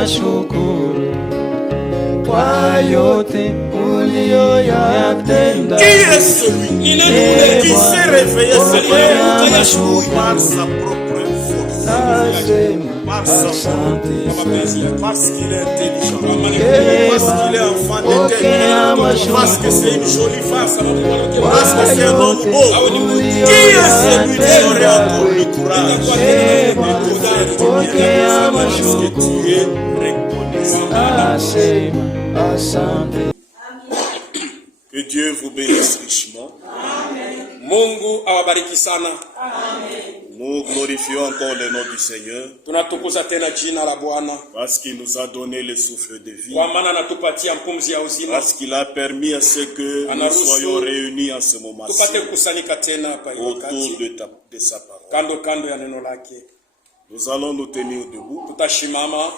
mashukuru kwa yote uliyoyatenda. Qui est celui qui s'est réveillé ce matin par sa propre force, par sa parce qu'il est intelligent, parce qu'il est enfant d'éternel, parce que c'est une jolie femme, parce que c'est un homme beau? Qui est celui qui aurait encore le courage de dire parce que tu es reconnaissant? Que Dieu vous bénisse richement. Amen. Mungu awabariki sana. Amen. Nous glorifions encore le nom du Seigneur. Tunatukuza tena jina la Bwana. Parce qu'il nous a donné le souffle de vie. Kwa maana anatupatia mpumzi ya uzima. Parce qu'il a permis à ce que nous soyons réunis en ce moment-ci. Tupate kukusanyika tena hapa autour de sa parole. Kando kando ya neno lake. Nous allons nous tenir debout. Tutashimama.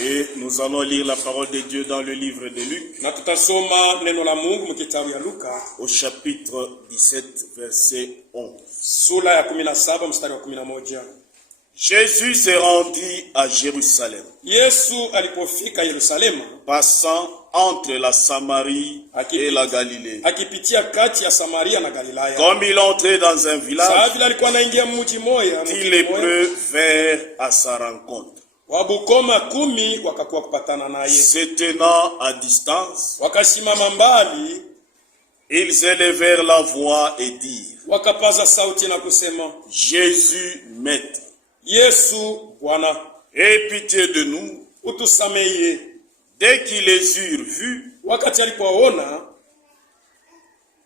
Et nous allons lire la parole de Dieu dans le livre de Luc. Na tutasoma neno la Mungu mkitabu ya Luka. Au chapitre 17 verset 11. Sura ya 17 mstari wa 11. Jésus s'est rendu à Jérusalem. Yesu alipofika Yerusalemu, passant entre la Samarie et la Galilée. Akipitia kati ya Samaria na Galilaya. Comme il entrait dans un village, il lépreux vinrent à sa rencontre. Wabukoma 10 wakakuwa kupatana naye. Se tenant à distance, wakasimama mbali, ils élevèrent la voix et dirent, wakapaza sauti na kusema, Jésus, maître, Yesu Bwana, aie pitié de nous. utusameye. Dès qu'ils les eurent vus, wakati alipowaona,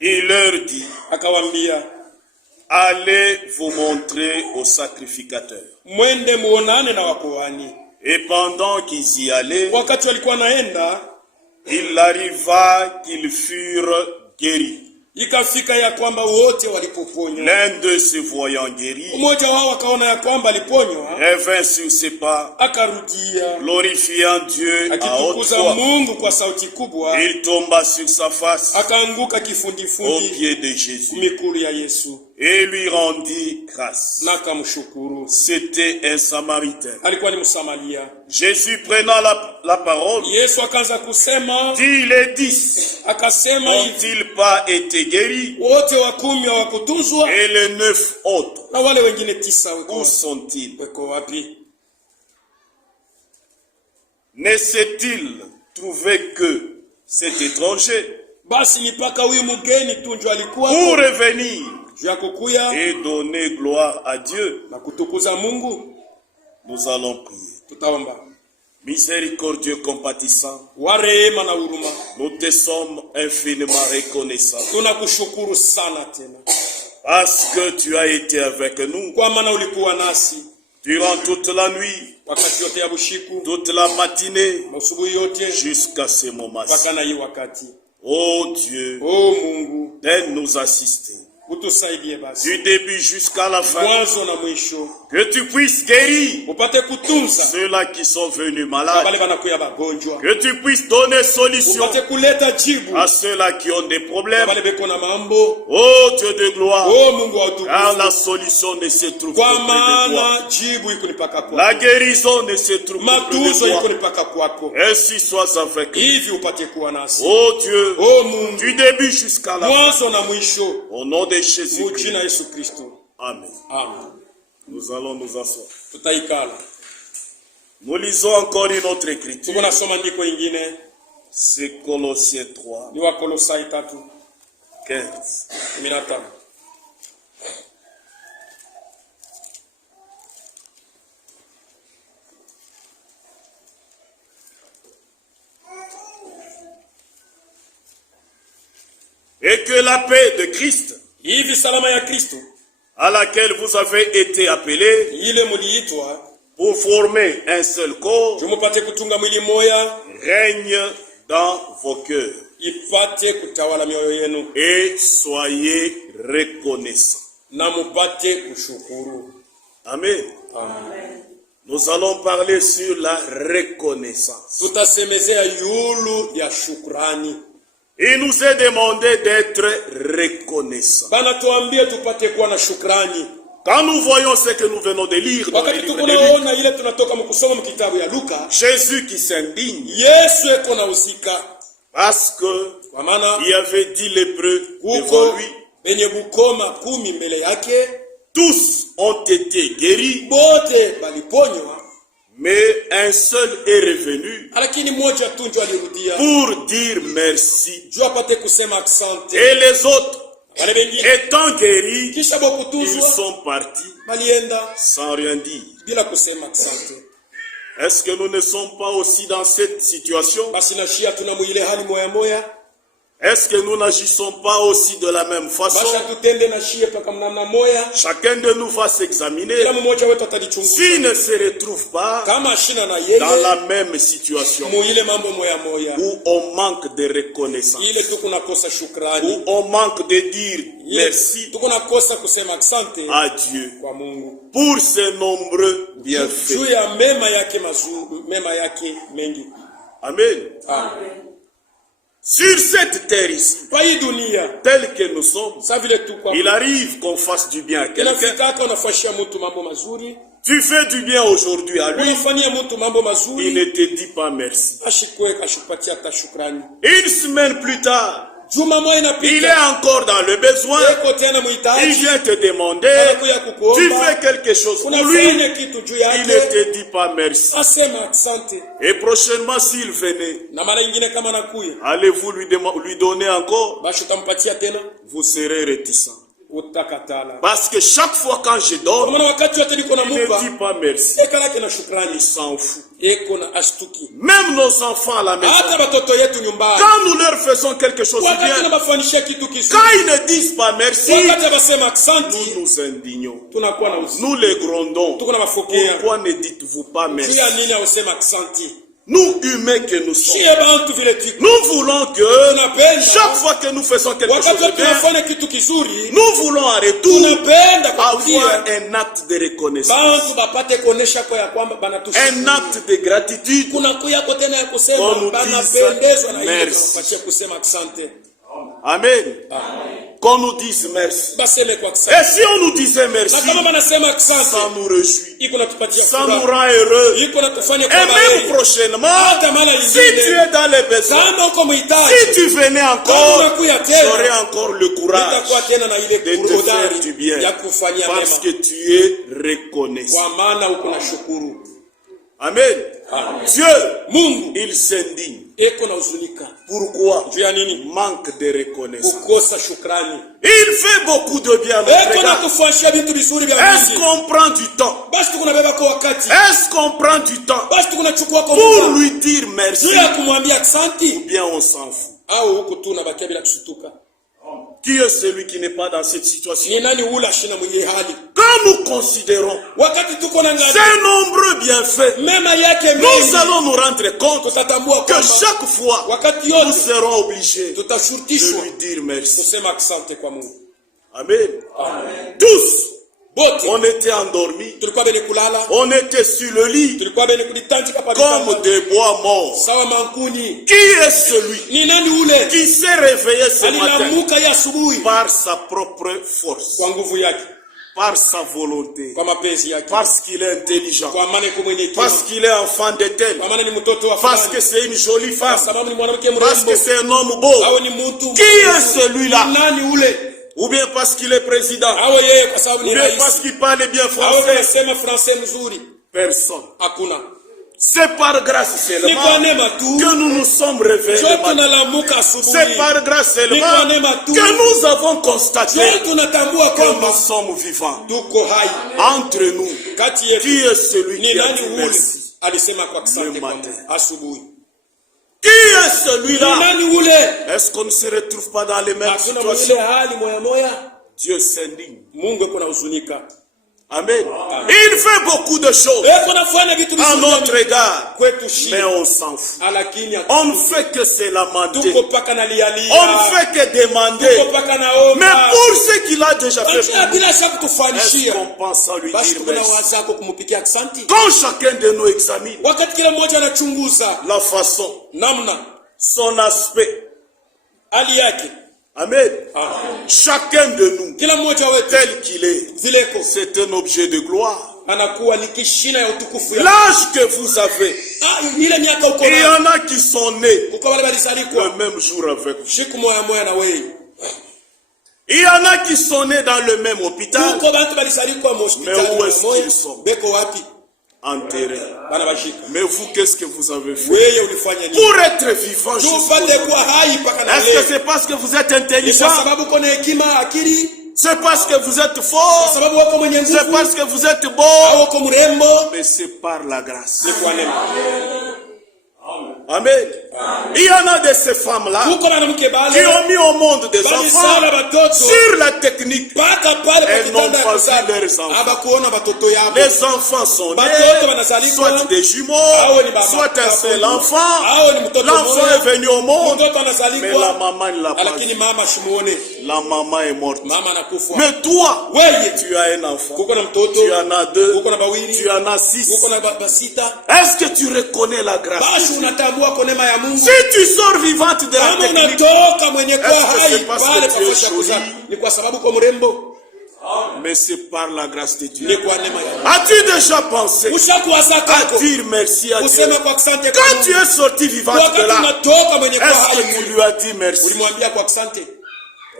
il leur dit, akawambia, allez vous montrer au sacrificateur. Mwende muonane na wakohani. Et pendant qu'ils y allaient, wakati walikuwa naenda, il arriva qu'ils furent guéris. Ikafika ya kwamba wote walipoponywa. L'un d'eux se voyant guéri, mmoja wao akaona ya kwamba aliponywa, revint sur ses pas, akarudia, glorifiant Dieu à haute voix. Mungu kwa sauti kubwa. Il tomba sur sa face, akaanguka kifundifundi au pied de Jésus, kumikulu ya Yesu, et lui rendit grâce. Nakamshukuru. C'était un Samaritain. Alikuwa ni Msamaria. Jésus prenant la parole, Yesu akaanza kusema, dit les 10 akasema, n'ont-ils pas été guéris? Wote wa 10 hawakutunzwa? Et les 9 autres, na wale wengine 9 où sont-ils? wako wapi? Ne s'est-il trouvé que cet étranger basi ni paka huyu mgeni tu ndio alikuwa pour revenir et donner gloire à Dieu? na kutukuza Mungu. Nous allons prier. Tutaomba. Miséricordieux, compatissant, warehema na huruma, nous te sommes infiniment reconnaissants tunakushukuru sana tena parce que tu as été avec nous kwa maana ulikuwa nasi durant toute la nuit, wakati yote ya bushiku, toute la matinée, asubuhi yote jusqu'à ce moment-ci. mpaka na hii wakati. Oh Dieu, oh Mungu, aide nous assister utusaidie basi du début jusqu'à la fin, mwanzo na mwisho, que tu puisses guérir upate kutunza ceux-là qui sont venus malades, wale wanakuya bagonjwa, que tu puisses donner solution upate kuleta jibu à ceux-là qui ont des problèmes. wale beko na mambo. Oh Dieu de gloire, oh Mungu wa utukufu, car la solution ne se trouve kwa qu'auprès de toi. maana jibu iko nipaka kwako, La guérison ne se trouve qu'auprès matunzo de iko toi. nipaka kwako. Ainsi sois avec nous. Hivi upate kuwa nasi. Oh Dieu, oh Mungu, du début jusqu'à la fin, mwanzo na mwisho, au nom de Jésus Christ. Yesu Kristo. Amen. Amen. Nous allons nous asseoir. Tutaikala. Nous lisons encore une autre écriture. Tuko nasoma ndiko ingine. C'est Colossiens 3. Ni Wakolosai 3:15. 15. Et que la paix de Christ, hivi salama ya Kristo, à laquelle vous avez été appelés, ile muliitwa pour former un seul corps, tumupate kutunga mwili moya, règne dans vos cœurs, ipate kutawala mioyo yenu, et soyez reconnaissants. na mupate kushukuru. Amen. Amen. Nous allons parler sur la reconnaissance. Tutasemezea yulu ya shukrani. Il nous est demandé d'être reconnaissants. Bana tuambie tupate kuwa na shukrani. Quand Quand nous voyons ce que nous venons de lire dans le wakati livre de tukunaona ile tunatoka mkusoma mkitabu ya Luka, Jésus qui s'indigne Yesu eko na uzika parce que kwa maana il y avait 10 lépreux devant kuko lui. benye bukoma 10 mbele yake, Tous ont été guéris, bote baliponywa, mais un seul est revenu lakini mmoja tu ndio alirudia pour dire merci. juu apate kusema asante. Et les autres, Wale wengine étant guéris, kisha ils bokutuzwa sont partis balienda sans rien dire. bila kusema asante. Est-ce que nous ne sommes pas aussi dans cette situation? Basi na shia tuna mwile hali moya moya, Est-ce que nous n'agissons pas aussi de la même façon? basi tutende na shia paka mnamna moya, Chacun de nous va s'examiner. kila mmoja wetu atalichunguza S'il ne se retrouve pas kama ashina na dans yeye la même situation muile mambo moya moya, où on manque de reconnaissance, ile tu kunakosa shukrani, où on manque de dire ile merci tu kunakosa kusema asante à Dieu kwa Mungu pour ses nombreux juu bienfaits. ya mema yake mazuri, mema yake mengi. Amen. Amen. Sur cette terre ici, Kwa hii dunia telle que nous sommes, sa vile tu kwa il arrive qu'on fasse du bien à quelqu'un. inafikaka unafashia mtu mambo mazuri, Tu fais du bien aujourd'hui à lui, unafanyia mtu mambo il mazuri, ne te dit pas merci. ashikwe kashupatia hata shukrani. Une semaine plus tard, Juma moja il est inapita, encore dans le besoin. eko tena Il muhitaji, vient te demander, anakuya tu kukuomba, fais quelque chose pour lui, unafanya kitu juu il ne yake, te dit pas merci. asema asante. Et prochainement, s'il venait, Na mara nyingine kama nakuya, allez-vous lui donner encore? basi utampatia tena, Vous serez réticent. utakatala. Parce que chaque fois quand je Kwa donne, maana wakati wote niko il ne namupa, dit pas merci. eka lake na Il shukrani, s'en fout. eko na ashtuki. Même nos enfants à la maison, Hata watoto yetu nyumbani, quand nous leur faisons quelque chose de wakati bien, tunabafanyishia kitu kizuri, quand ils ne disent pas merci, wakati abasema asante, nous nous indignons. tunakuwa na uzito, Nous les grondons. tuko na mafokea. Pourquoi ne dites-vous pas Juu merci? ya nini ausema asante? Nous, humains que nous sommes, Shie bantu vile tiko, nous voulons que tunapenda chaque fois que nous faisons quelque chose wakati de bien, tunafanya kitu kizuri, nous voulons en retour tunapenda avoir kukudia un acte de reconnaissance, bantu bapate kuonesha kwa ya kwamba un banatushukuru. acte de gratitude. Kuna kuyako tena ya Qu'on kusema nous banapendezwa na dise ile merci. tunapatia kusema asante. Amen. Qu'on nous dise merci. Baseme kwa Et asante. si on nous disait merci, Na kama banasema asante, ça nous réjouit, iko natupatia ça nous furaha, rend heureux. iko natufanya Et kwa même baheri. prochainement, Hata mara si tu lingine, es dans les besoins, kama uko si mhitaji, tu venais kama encore, unakuya tena, j'aurais encore le courage nitakuwa tena na ile de te faire kurodari du bien ya kufanyia parce mema, que tu es reconnaissant. kwa maana uko na shukuru. Amen. Amen. Dieu, Mungu il s'indigne. eko na huzunika. Pourquoi? Juu ya nini? Manque de reconnaissance. Kukosa shukrani. Il fait beaucoup de bien à notre Eko na égard. kufanyia vitu vizuri vya Est-ce mingi. qu'on prend du temps? Basi tukunabeba kwa wakati. Est-ce qu'on prend du temps Basi tukunachukua kwa pour muda. lui dire merci? Juu ya kumwambia Ou asante, bien on s'en fout? au huku tu unabakia bila kushtuka. Qui est celui qui n'est pas dans cette situation? Ni nani ula shina mwenye hali? Quand nous considérons Wakati tuko na ngani, ces nombreux bienfaits, mema yake nous mengi, allons nous rendre compte tutatambua que kwamba chaque fois, wakati nous yote serons obligés de tutashurutishwa lui dire merci. kusema asante kwa Mungu. Amen. Amen. Tous, Bote on était endormis, tulikuwa bene kulala, on était sur le lit tulikuwa bene kulitanjika pa comme vitanda, des bois morts. sawa mankuni. Qui est celui Ni nani ule qui s'est réveillé ce matin alilamuka ya asubuhi par sa propre force, kwa nguvu yake, par sa volonté, kwa mapenzi yake, parce qu'il est intelligent, kwa maana yuko mwenye hekima, parce qu'il est enfant d'Étel, kwa maana ni mtoto wa parce fulani, que c'est une jolie kwa femme, sababu ni mwanamke parce que mrembo, c'est un homme beau, awe ni mtu. Qui est celui-là? Ni nani ule? ou bien parce qu'il est président, Awe yeye kwa sababu ou ni bien rais, parce qu'il parle bien awe français. anasema français mzuri. Personne. Hakuna. C'est par grâce Ni seulement kwa neema tu que nous nous sommes réveillés. ndio le matin. tunalamuka C'est asubuhi, par grâce ni seulement kwa neema tu que nous avons constaté ndio tunatambua que kwamba nous sommes vivants. tuko hai. Entre nous, Kati qui yetu est celui ni qui a nani dit ule merci? alisema kwa asante Le kwa matin. Mungu asubuhi? Qui est Ni celui-là? nani ule? Est-ce qu'on ne se retrouve pas dans les mêmes Hakuna mwile situations? hali moya moya. Dieu s'indigne. Mungu yuko na huzunika. Amen. Il fait beaucoup de choses Eko nafanya vitu à notre vizuri égard, kwetu mais shida, on s'en fout. lakini On ne fait que se lamenter. tuko paka na On ne lialia, fait que tuko demander. paka Mais naomba. pour ce qu'il a déjà fait Acha pour nous, bila shaka est-ce kutufanyishia. qu'on pense à lui Basi dire tuko na merci? wazako kumupikia asante. Quand chacun de nous examine Wakati kila mmoja anachunguza la façon, namna son aspect, hali yake, Amen. Amen. Chacun de nous, Kila mmoja wetu tel qu'il est, vileko c'est un objet de gloire. anakuwa ni kishina ya utukufu ya. L'âge que vous avez, Ile miaka uko il y nayo. en a qui sont nés Kuko wale balisalikwa le même jour avec vous. siku moya moya na wewe. Il y en a qui sont nés dans le même hôpital, Kuko bantu balisalikwa mu mais hospitali où est-ce moya. qu'ils sont? Beko wapi? Enterrés. Bana bashika. Mais vous, qu'est-ce que vous avez fait? Wewe ulifanya nini? Pour être vivant Juu jusqu'au upate jour. kuwa hai paka na Est-ce que leo. c'est parce que vous êtes Ni intelligent? kwa sababu uko na hekima akili? C'est parce que vous êtes Kwa fort? sababu wako mwenye C'est nguvu? parce que vous êtes Au beau? uko mrembo? Mais c'est par la grâce. Ni kwa neema. Amen. Il y en a de ces femmes-là Kuko mwanamke bale qui ont mis au monde des bali enfants sana batoto sur la technique. paka pale kwa Elles n'ont kitanda pas kusali. vu leurs enfants. Abakuona batoto yabo. Les enfants sont Batoto nés, wanazalikwa, soit des jumeaux, awe ni baba- soit un seul baba- enfant. awe ni mtoto L'enfant mmoja. est venu au monde, Mtoto mais la anazalikwa maman ne l'a pas lakini vu. mama shimuone. La maman est morte. Mama anakufa. Mais toi, Wewe tu as un enfant. kuko na mtoto, Tu en as deux, kuko na bawili, tu en as six. kuko na basita. Est-ce que tu reconnais la grâce? Basi unatambua kwa neema ya Mungu. Si tu sors vivante de la Kama technique, unatoka mwenye kwa Est-ce que hai c'est parce pale que tu es pafasha kuzaa. joli? Ni kwa sababu kwa mrembo. mais c'est par la grâce de Dieu. Ni kwa neema ya Mungu. As-tu déjà pensé Ushakuwaza à kako. dire merci à Dieu? Usema kwa asante kwa Quand tu Mungu. es sorti vivante de Wakati là, unatoka mwenye kwa est-ce hai que tu Mungu. lui as dit merci? Ulimwambia kwa asante.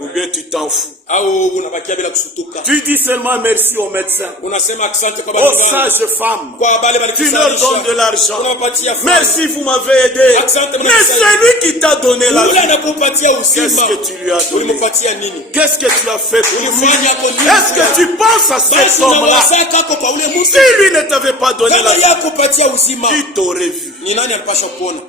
Ou bien tu t'en fous? Au unabakia bila kusutuka. Tu dis seulement merci aux médecins, Unasema asante kwa aux baganga. sages femmes. Kwa bale Tu leur donnes de l'argent. Unawapatia fedha. Merci, vous m'avez aidé. Asante, Mais celui qui t'a donné la Ule vie, anakupatia qu'est-ce uzima. que tu lui as donné? Ulimpatia nini? Qu'est-ce que tu as fait pour lui? Ulifanya kwa nini? Est-ce que tu penses à cet Basi homme-là? unawaza kako kwa ule mtu. Si lui ne t'avait pas donné Kama la vie, yakupatia uzima. qui t'aurait vu? Ni nani alipaswa kuona?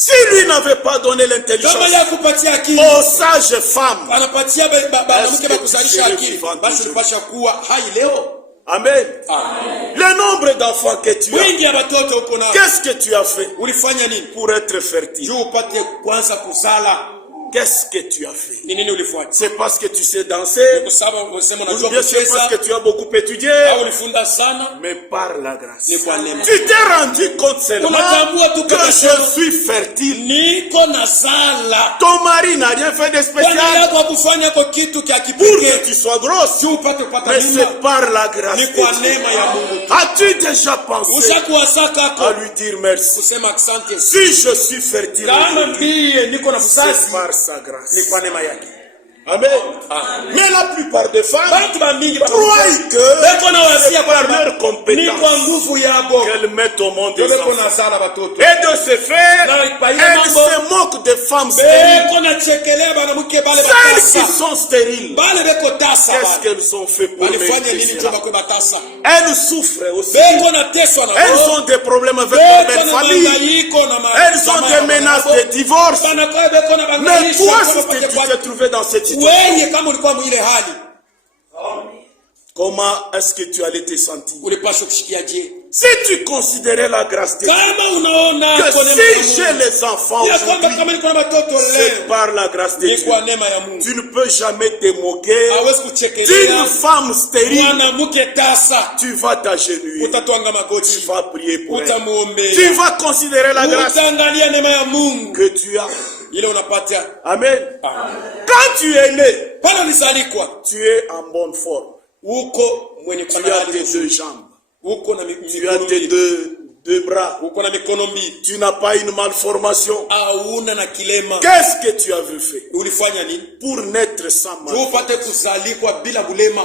Si lui n'avait pas donné Kama l'intelligence yakupatia akili. aux sages femmes, Anapatia mwanamke Est-ce bakuzalisha que tu akili. serais Basi vivant ulipaswa kuwa hai leo. amen. Amen. Le nombre d'enfants que tu as, Wingi ya watoto uko nao. qu'est-ce que tu as fait Ulifanya nini? pour être fertile? Juu upate kwanza kuzala. Qu'est-ce que tu as fait? Ni nini ulifanya? C'est parce que tu sais danser, Kwa sababu unasema ou unajua bien c'est parce kucheza que tu as beaucoup étudié, au ulifunda sana. mais par la grâce. Ni kwa neema. Tu t'es rendu compte seulement Unatambua tu que kama je suis fertile. niko na sala. Ton mari n'a rien fait de Bwana spécial yako kufanya kwa kitu kia pour kipekee. que tu sois grosse, Juu upate kupata mais mimba. c'est par la grâce Ni de kwa Dieu. neema ya Mungu. As-tu déjà pensé Ushakuwaza kako. à lui dire merci? Kusema asante. Si je suis fertile, Kama ndiye niko na c'est mzazi. par sa Ni grâce. kwa neema yake. Amen. Amen. Mais la plupart des femmes Bantu bamingi croient que beko na wasia c'est par kwamba leur ni compétence kwa nguvu yabo qu'elles mettent au monde des ndio beko enfants. na sala watoto. Et de ce fait, Na kwa hiyo elles mambo se moquent des femmes stériles. beko na chekelea banamuke bale Celles qui batasa. sont stériles, Bale beko tasa qu'est-ce bale. qu'elles ont fait pour Balifanya mériter nini cela? ndio bakwe batasa? Elles souffrent aussi. Beko na teswa na Elles wao. ont des problèmes avec Beko leur na famille. mangaiko na Elles ont des menaces de divorce. Banakoe beko na Mais bangaisha toi, kama si pate tu kwa. t'es trouvé dans cette situation, Wewe kama ulikuwa mwile hali, comment est-ce que tu allais te sentir? ulipaswa kushikia je? Si tu considérais la grâce de Dieu, Kama unaona que kwa neema ya si j'ai Mungu. les enfants Ya kwamba aujourd'hui, kama niko na watoto c'est leo par la grâce de ni Dieu. kwa neema ya Mungu. Tu ne peux jamais te moquer Hawezi d'une kuchekelea femme stérile. mwanamke tasa. Tu vas t'agenouiller. Utatwanga Tu magoti, vas prier pour elle. Tu utamuombea, vas considérer la grâce utaangalia neema ya Mungu que tu as. ile unapata. Amen. Amen. Quand tu es né, Pale ulizalikwa tu es en bonne forme. uko mwenye Tu kuna as hali tes nzuri. deux jambes. Uko na Tu as mikono tes mbili, deux bras. uko na mikono mbili, Tu n'as pas une malformation. hauna na kilema. Qu'est-ce que tu avais fait Ulifanya nini pour naître sans malformation? upate kuzalikwa bila bulema?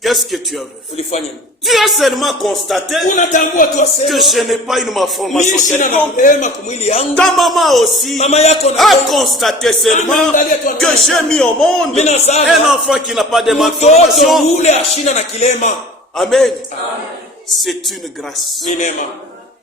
Qu'est-ce que tu avais fait? Ulifanya nini? Tu as seulement constaté Unatambua tu que asema je n'ai pas une malformation mimi sina na quelconque. bulema kumwili yangu. Ta maman aussi Mama yako na a constaté seulement que j'ai mis au monde un enfant qui n'a pas de mtoto malformation. ule ashina na kilema. Amen. C'est une grâce. Ni neema.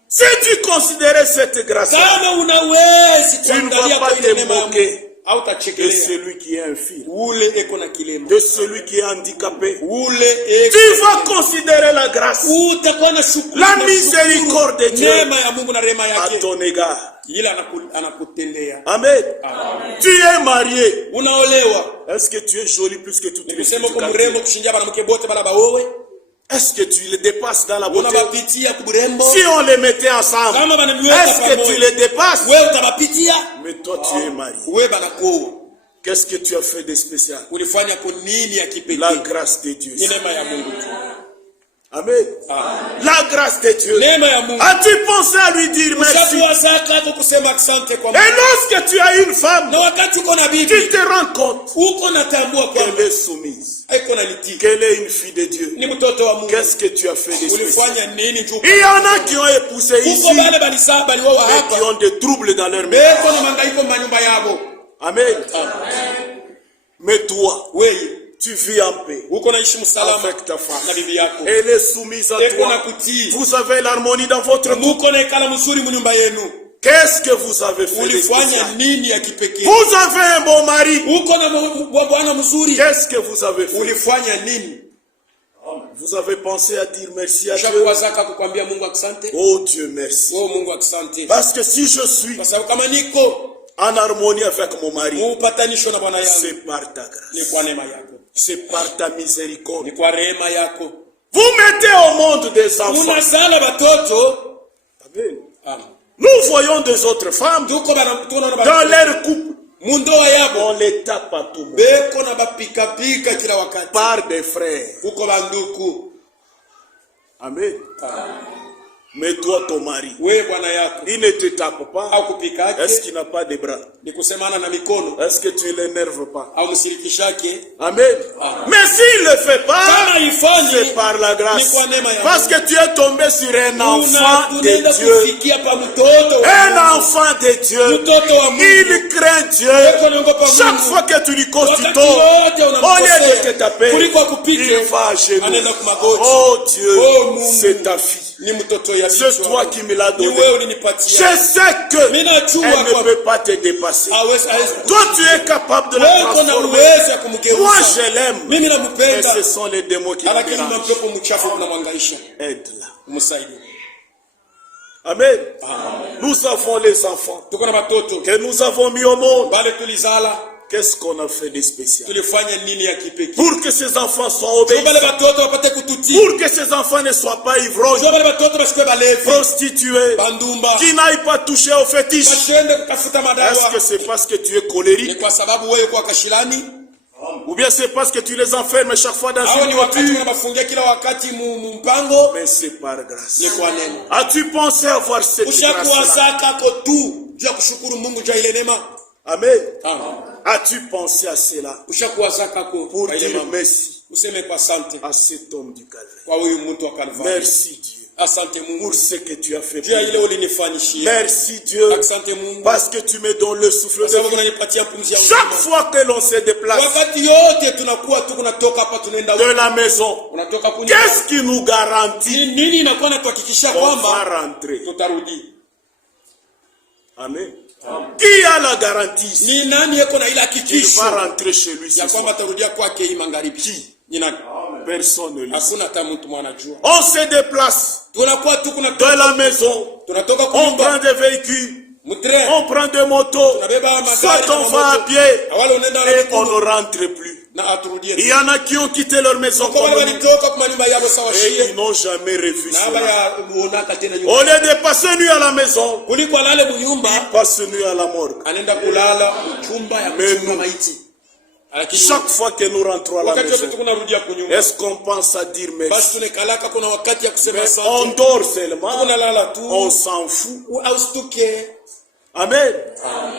Si tu considérais cette grâce Kama unawezi tu ne kuangalia vas kwa pas ile te neema ya Mungu, moquer de hautachekelea celui qui est infirme, ule eko na kilema, de celui qui est handicapé. ule eko. Tu vas considérer la grâce, Utakuwa na shukrani, la na miséricorde de shukuru Dieu neema ya Mungu na rehema à yake ton égard. ile anakutendea. Amen. Amen. Tu es marié. Unaolewa, Est-ce que tu es joli plus que toutes les filles kusema du kwa quartier? mrembo kushinja bana mke bote bala baowe. Est-ce que tu les dépasses dans la beauté? Unabapitia kuburembo? Si on les mettait ensemble, Kama bananiweka est-ce que tu les dépasses? Wewe utabapitia? Mais toi tu es marié. Wewe banako. Qu'est-ce que tu as fait de spécial? Ulifanya kwa nini ya kipekee? La grâce de Dieu. Ni neema ya Mungu tu. Amen. La grâce de Dieu. Neema ya Mungu. As-tu pensé à lui dire merci? Kusema asante kwa Mungu. Et lorsque tu as une femme, na wakati uko na bibi, tu te rends compte uko natambua kwamba qu'elle est soumise, haiko na litii, qu'elle est une fille de Dieu. Ni mtoto wa Mungu. Qu'est-ce que tu as fait de spécial? Ulifanya nini juu? Il y en a qui ont épousé ici Uko bale balisa bali wao et hapa. qui ont des troubles dans leur maison. Beko na mangaiko manyumba yabo. Amen. Mais toi, wewe tu vis en paix uko naishi msalama avec ta femme. na bibi yako. Elle est soumise à toi. Vous avez l'harmonie dans votre couple. Muko na ikala mzuri mnyumba yenu. Qu'est-ce que vous avez fait de spécial? Ulifanya nini ya kipekee? Vous avez un bon mari. Uko na bwana mzuri. Qu'est-ce que vous avez fait? Ulifanya nini? Vous avez pensé à dire merci à Dieu. Kukwambia Mungu asante. Oh Dieu merci. Oh Mungu asante. Parce que si je suis kwa sababu kama niko en harmonie avec mon mari, upatanisho na bwana yangu, c'est par ta grâce. Ni kwa neema yako. C'est par ta miséricorde. Ni kwa rehema yako. Vous mettez au monde des enfants. Unazala batoto. Amen. Nous voyons des autres femmes dans leur couple. On les tape à tout moment. Par des frères. Amen. Mais toi, ton mari, il ne te tape pas. Est-ce qu'il n'a pas de bras? Est-ce que tu ne l'énerves pas? Amen. Mais s'il ne le fait pas, c'est par la grâce. Parce que tu es tombé sur un enfant de Dieu. Un enfant de Dieu. Il craint Dieu. Chaque fois que tu lui causes du tort, au lieu de te taper, il va à genoux. Oh Dieu, c'est ta fille. C'est toi qui me l'as donné. Je sais que elle ne peut pas te dépasser. Toi, tu es capable de la transformer. Moi, je l'aime. Mais ce sont les démons qui la dérangent. Aide-la. Amen. Nous avons les enfants que nous avons mis au monde. Qu'est-ce qu'on a fait de spécial? Pour que ces enfants soient obéissants. Pour que ces enfants ne soient pas ivrognes, prostitués, qui n'aillent pas toucher aux fétiches. Est-ce que c'est parce que tu es colérique? Ou bien c'est parce que tu les enfermes chaque fois dans une voiture? Mais c'est par grâce. As-tu pensé avoir cette grâce-là? Amen. As-tu pensé à cela pour dire merci à cet homme du Calvaire? Merci Dieu pour ce que tu as fait pour moi. Merci Dieu parce que tu me donnes le souffle de vie. Chaque fois que l'on se déplace de la maison, qu'est-ce qui nous garantit qu'on va rentrer? Amen. Qui a la garantie? Il va rentrer chez lui ce soir. Qui? Personne ne le sait. On se déplace de la maison. On prend des véhicules. On prend des motos. Soit on va à pied et on ne rentre plus. Il y en a qui ont quitté leur maison comme nous, et ils n'ont jamais revu cela. Au lieu de passer nuit à la maison, ils passent nuit à la morgue. Mais nous, chaque fois que nous rentrons à la maison, est-ce qu'on pense à dire merci? Mais on dort seulement, on s'en fout. Amen.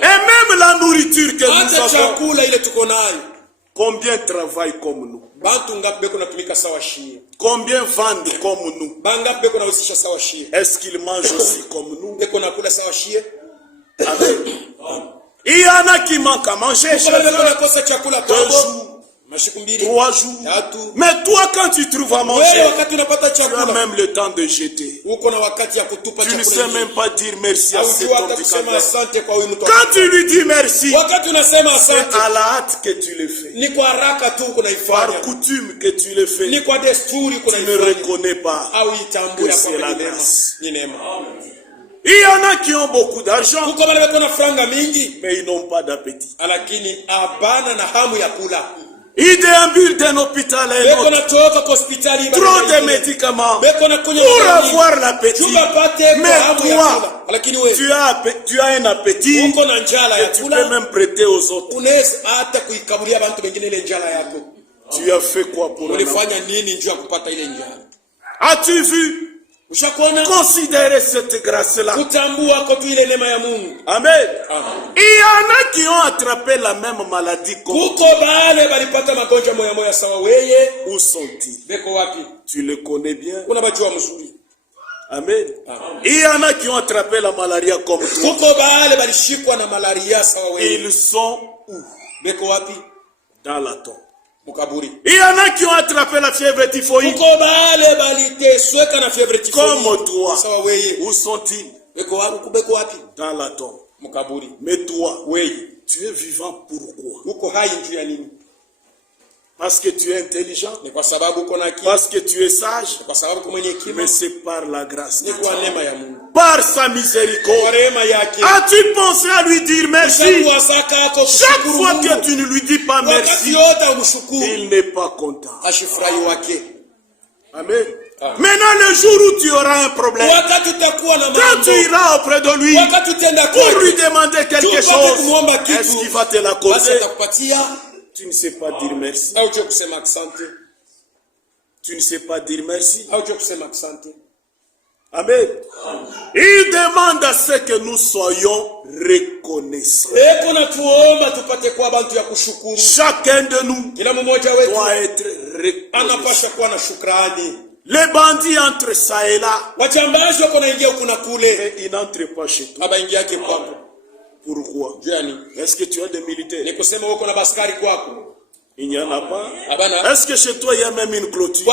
Et même la nourriture que nous avons, combien travaillent comme nous? Combien vendent comme nous? Est-ce qu'ils mangent aussi comme nous? Amen. Il y en a qui manquent à manger chez eux. 2 jours, 3 jours. Mais toi, quand tu trouves à manger, tu as même le temps de jeter. Tu ne sais même pas dire merci à cet homme du Calvaire. Quand tu lui dis merci, c'est à la hâte que tu le fais. Par coutume que tu le fais. Tu ne reconnais pas que c'est la grâce. Il y en a qui ont beaucoup d'argent, mais ils n'ont pas d'appétit. Ils déambulent d'un hôpital à un autre. Trop de médicaments pour avoir l'appétit. Mais toi, tu as un appétit et tu peux même prêter aux autres. Tu as fait quoi pour eux? As-tu vu? Considérez cette grâce-là. Amen. Il y en a qui ont attrapé la même maladie comme où sont-ils? Tu le connais bien. Amen. Il y en a qui ont attrapé la malaria comme toi. Ils sont où? Dans la tombe. Il y en a qui ont attrapé la fièvre typhoïde comme toi. Où sont-ils? Dans la tombe. Mais toi, tu es vivant pourquoi? Parce que tu es intelligent, parce que tu es sage, mais c'est par la grâce de Dieu. Par sa miséricorde. As-tu pensé à lui dire merci? Chaque fois que tu ne lui dis pas merci, il n'est pas content. Amen. Maintenant, le jour où tu auras un problème, quand tu iras auprès de lui pour lui demander quelque chose, est-ce qu'il va te l'accorder? Tu ne sais pas dire merci. Tu ne sais pas dire merci. Amen. Il demande à ce que nous soyons reconnaissants. Chacun de nous doit être reconnaissant. Les bandits entrent ça et là. Mais ils n'entrent pas chez toi. Pourquoi? Est-ce que tu as des militaires? Il n'y en a pas. Est-ce que chez toi il y a même une clôture?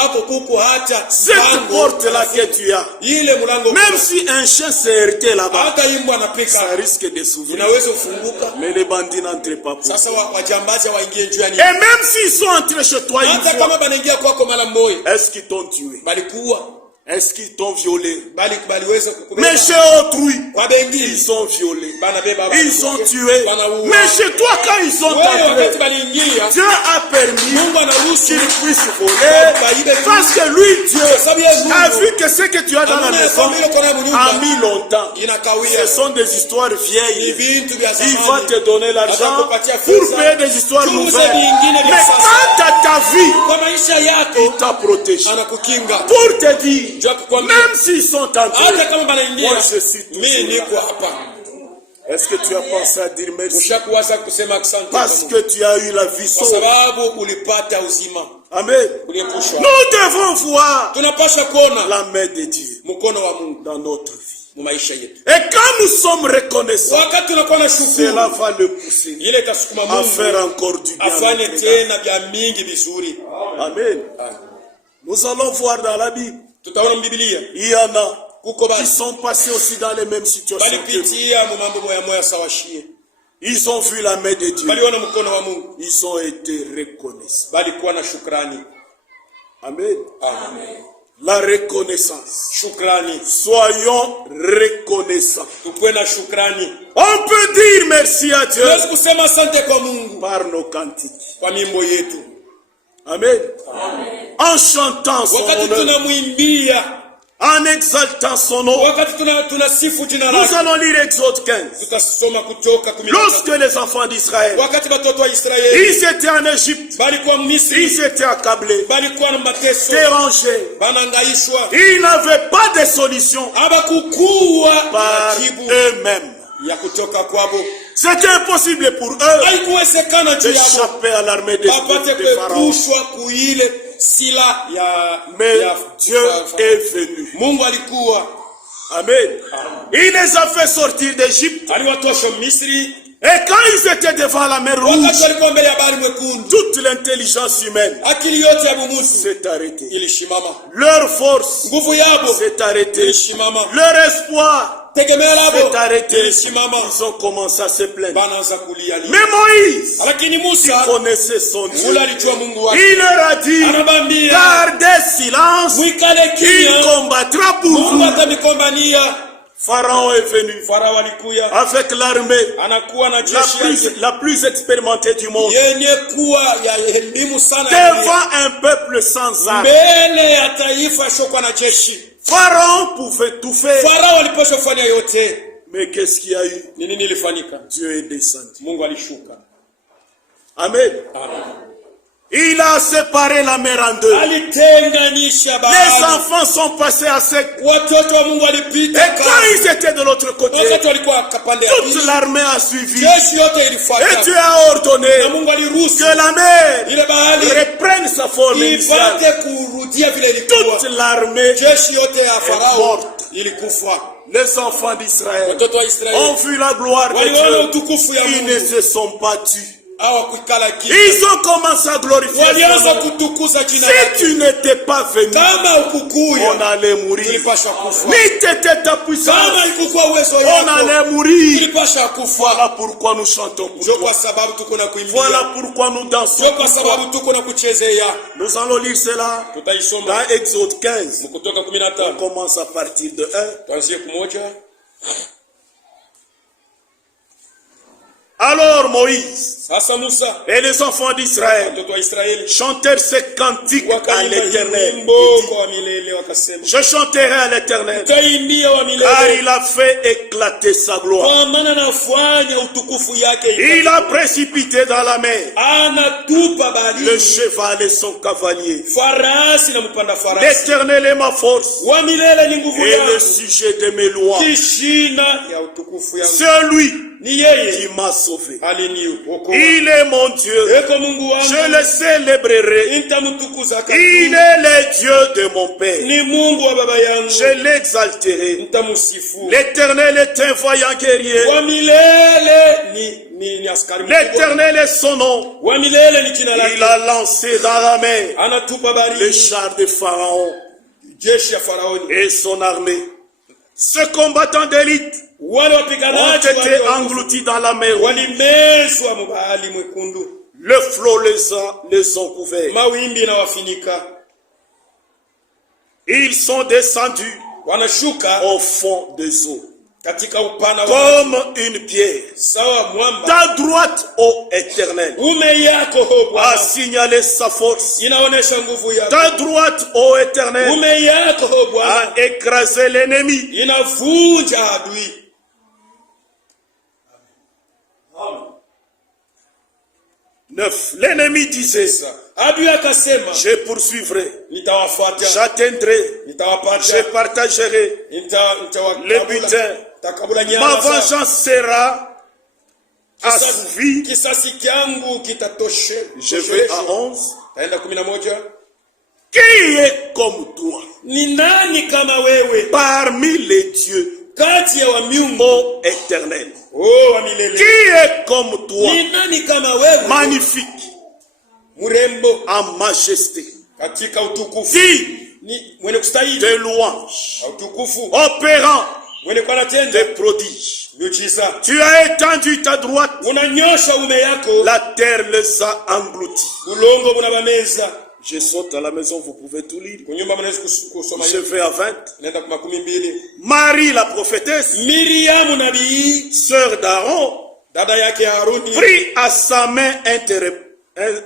Cette porte-là que tu as, même si un chien s'est heurté là-bas, ça risque de s'ouvrir. Mais les bandits n'entrent pas pour toi. Et même s'ils sont entrés chez toi une fois, est-ce qu'ils t'ont tué? Est-ce qu'ils t'ont violé? Mais chez autrui, ils sont violés. Ils sont tués. Mais chez toi, quand ils sont entrés, Dieu a permis qu'ils puissent voler. Parce que lui, Dieu, a vu que ce que tu as dans la maison a mis longtemps. Ce sont des histoires vieilles. Il va te donner l'argent pour payer des histoires nouvelles. Mais quant à ta vie, il t'a protégé. Pour te dire, même s'ils sont entrés, moi je suis toujours là. Est-ce que tu as pensé à dire merci? Parce que tu as eu la vie sauve. Amen. Nous devons voir la main de Dieu dans notre vie. Et quand nous sommes reconnaissants, cela va le pousser à faire encore du bien. Amen. Nous allons voir dans la Bible. Il y en a qui sont passés aussi dans les mêmes situations que nous. Ils ont vu la main de Dieu. Ils ont été reconnaissants. Amen. La reconnaissance. Soyons reconnaissants. On peut dire merci à Dieu par nos cantiques. Amen. En chantant son honneur, en exaltant son nom. Nous allons lire Exode 15. Lorsque les enfants d'Israël, ils étaient en Égypte, ils étaient accablés, dérangés, ils n'avaient pas de solution par eux-mêmes. C'était impossible pour eux d'échapper à l'armée de Pharaon. Mais Dieu est venu. Amen. Il les a fait sortir d'Égypte. Et quand ils étaient devant la mer Rouge, toute l'intelligence humaine s'est arrêtée. Leur force s'est arrêtée. Leur espoir s'est arrêté. Ils ont commencé à se plaindre. Mais Moïse, qui connaissait son Dieu, il leur a dit, gardez silence, il combattra pour vous. Pharaon est venu Farao alikuya avec l'armée anakuwa na jeshi yake la plus expérimentée du monde. yenye kuwa ya elimu sana Devant un peuple sans armes. mbele ya taifa shoka na jeshi. Pharaon pouvait tout faire. Farao alipaswa kufanya yote. Mais qu'est-ce qu'il y a eu? Ni nini ilifanyika? Dieu est descendu. Mungu alishuka. Amen. Amen. Il a séparé la mer en deux. Alitenganisha bahari. Les enfants sont passés à sec. Watoto wa Mungu walipita. Et quand ils étaient de l'autre côté, wakati walikuwa kapande ya toute l'armée a suivi. jeshi yote ilifuata. Et Dieu a ordonné na Mungu aliruhusu que la mer ile bahari reprenne sa forme initiale. ipate kurudia vile ilikuwa. Toute l'armée jeshi yote ya Farao morte. ilikufa. Les enfants d'Israël Watoto wa Israeli ont vu la gloire de waliona Dieu. utukufu ya Ils ne Mungu. se sont pas tus. Hawakukala kimya. Ils ont commencé à glorifier Walianza son nom. kutukuza jina Si lake. tu n'étais pas venu, Kama ukukuya on allait mourir. tulipasha kufa. Ni t'étais ta puissance, Kama ikukuwa uwezo on yako allait mourir. tulipasha kufa. Voilà pourquoi nous chantons pour Ndio toi. kwa sababu tuko na kuimbia. Voilà pourquoi nous dansons Ndio kwa pour toi. sababu tuko na kuchezea. Nous allons lire cela Tutaisoma dans Exode 15. Kutoka On 15. commence à partir de 1. Tuanzie kumoja. Alors Moïse Sasa Musa et les enfants d'Israël watoto wa Israeli chantèrent ces cantiques à wakaimba l'Éternel. wimbo kwa milele wakasema, Je chanterai à l'Éternel, tutaimbia wa car milele il a fait éclater sa gloire. kwa maana nafanya utukufu yake. Il a précipité dans la mer Anatupa le baharini cheval et son cavalier. farasi na mpanda farasi. L'Éternel est ma force Wa milele ni nguvu et le yangu, sujet de mes lois. kishina ya utukufu yangu. C'est lui Ni yeye qui m'a sauvé. aliniokoa. Il est mon Dieu. Eko Mungu Je wangu, le célébrerai. nitamtukuza Il kabisa. est le Dieu de mon Père. Ni Mungu wa baba yangu, Je l'exalterai. nitamsifu. L'Éternel est un vaillant guerrier. Wa milele ni askari mkubwa. L'Éternel est son nom. Wa milele ni jina lake. Il a lancé dans la mer Anatupa le baharini char de Pharaon jeshi ya Faraoni. et son armée. Ceux combattants d'élite Wale ont wapiganaji été engloutis dans la mer. walimezwa mbahari mwekundu. Le flot les ont couverts. Mawimbi na wafinika. Ils sont descendus Wanashuka au fond des eaux katika upana wa comme une pierre. sawa mwamba. Ta droite, ô Éternel, Ume yako ho a Bwana signalé sa force. inaonesha nguvu yako. Ta droite, ô Éternel, Ume yako ho Bwana a écrasé l'ennemi. inavunja adui. 9. L'ennemi disait, Adui akasema, je poursuivrai, nitawafuata, j'atteindrai, je nitawapata, partagerai le butin. nitakabula Ma nyama. vengeance sera assouvie. Kisasi kyangu kitatoshe. Je vais à 11. Taenda 11. Qui est comme toi Ni nani kama wewe parmi les dieux, kati ya wa miungu, ô Éternel? oh wa milele? Qui est comme toi, Ni nani kama wewe magnifique mrembo en majesté, katika utukufu, digne ni mwenye kustahili de louange, utukufu, opérant mwenye kwa natenda des prodiges? miujiza. Tu as étendu ta droite, Unanyosha ume yako, la terre les a engloutis. bulongo bunabameza. Je saute à la maison, vous pouvez tout lire. Kunyumba mnaweza kusoma Je hiyo. vais à 20. Nenda kwa 12. Marie la prophétesse, Miriamu nabii, sœur d'Aaron, dada yake Haruni, prit à sa main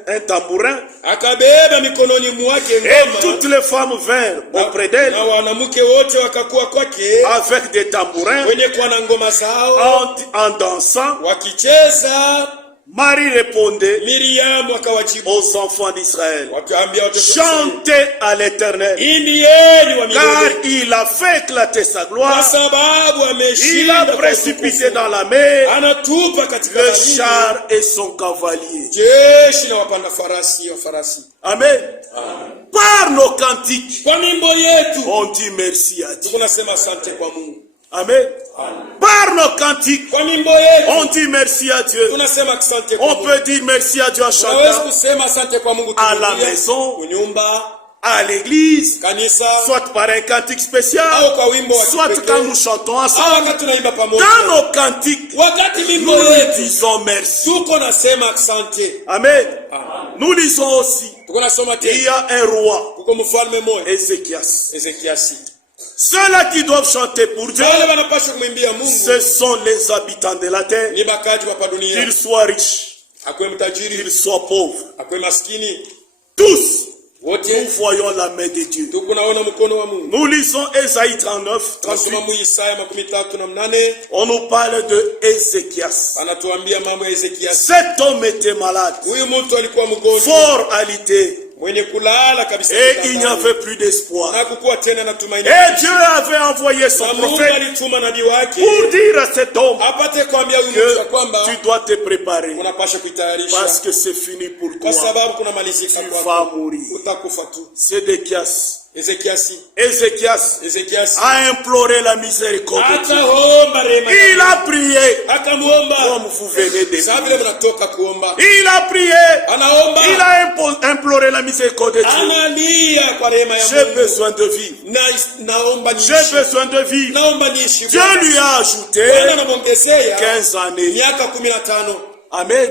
un tambourin, akabeba mikononi mwake et ngoma, toutes les femmes vinrent auprès d'elle na wanamke wote wakakuwa kwake avec des tambourins wenye kuwa na ngoma zao en dansant. wakicheza. Marie répondait Miriamu akawajibu aux enfants d'Israël, wakiambia watoto wa Israeli, chantez à l'Éternel, imbieni wa car milele, il a fait éclater sa kwa gloire. sababu Il a ameshinda kwa précipité utukufu. dans la mer Anatupa katika le baharini char et son cavalier. jeshi na wapanda farasi wa farasi. Amen. Par nos cantiques, Kwa mimbo yetu on dit merci à Dieu. tunasema asante kwa Mungu. Amen. Par nos cantiques, Kwa mimbo yetu on dit merci à Dieu. tunasema asante kwa On Mungu. peut dire merci à Dieu en Tunaweza chantant kusema asante kwa Mungu à la tukilia maison, kunyumba, à l'église, kanisa, soit par un cantique spécial, au kwa wimbo wa soit kipekee, quand nous chantons au ensemble. wakati tunaimba pamoja. Dans nos cantiques, Wakati mimbo nous lui yetu disons merci. tuko nasema asante. Amen. Nous lisons aussi, Tuko nasoma il y tena a un roi, kuko mfalme mmoja Ézéchias. Ezekiasi. Ceux-là qui doivent chanter pour Dieu, wale wanapaswa kumwimbia Mungu ce sont les habitants de la terre, ni bakaji wa dunia, qu'ils soient riches, akwe mtajiri, qu'ils soient pauvres. akwe maskini, Tous, wote nous voyons la main de Dieu. tukunaona mkono wa Mungu. Nous lisons Ésaïe 39, Tunasoma 38. mu Isaya 38, On nous parle de Ézéchias. anatuambia mambo ya Ezekia. Cet homme était malade, Huyu mtu alikuwa mgonjwa, fort alité, mwenye kulala kabisa, et il n'y avait plus d'espoir. na kukuwa tena na tumaini. Et Dieu avait envoyé son Na Mungu prophète alituma nabii wake pour dire à cet homme apate kuambia huyu mtu ya kwamba que tu dois te préparer unapasha kuitayarisha parce que c'est fini pour kwa toi. sababu kuna malizika Tu kwako, vas mourir. utakufa tu. Sédéchias Ezekiasi a imploré la miséricorde de Dieu. akaomba rehema, Il a prié akamuomba comme vous venez de sasa prier. vile mnatoka kuomba, Il a prié. anaomba, Il a imploré la miséricorde de Dieu. analia kwa rehema ya J'ai Mungu. besoin de vivre. Naomba J'ai niishi, besoin de vivre. naomba niishi. Dieu lui a ajouté Bwana anamwongezea 15 années. miaka 15. Amen.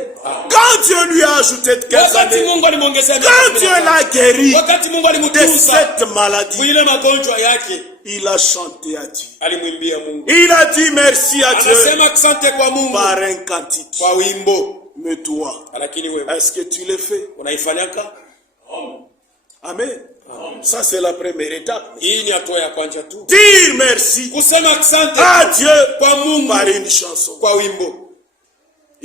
Quand Dieu lui a ajouté 15 Wakati années, Mungu alimwongezea miaka quand Dieu 15, l'a guéri wakati Mungu de alimtunza cette maladie, ile magonjwa yake, il a chanté à Dieu. alimwimbia Mungu, Il a dit merci à Dieu anasema asante kwa Mungu par un cantique. kwa wimbo. Mais toi, Lakini wewe est-ce que tu le fais? unaifanyaka? Amen. Ça, c'est la première étape. Hii ni hatua ya kwanza tu, Dire merci kusema asante à Dieu kwa Mungu par une chanson. kwa wimbo.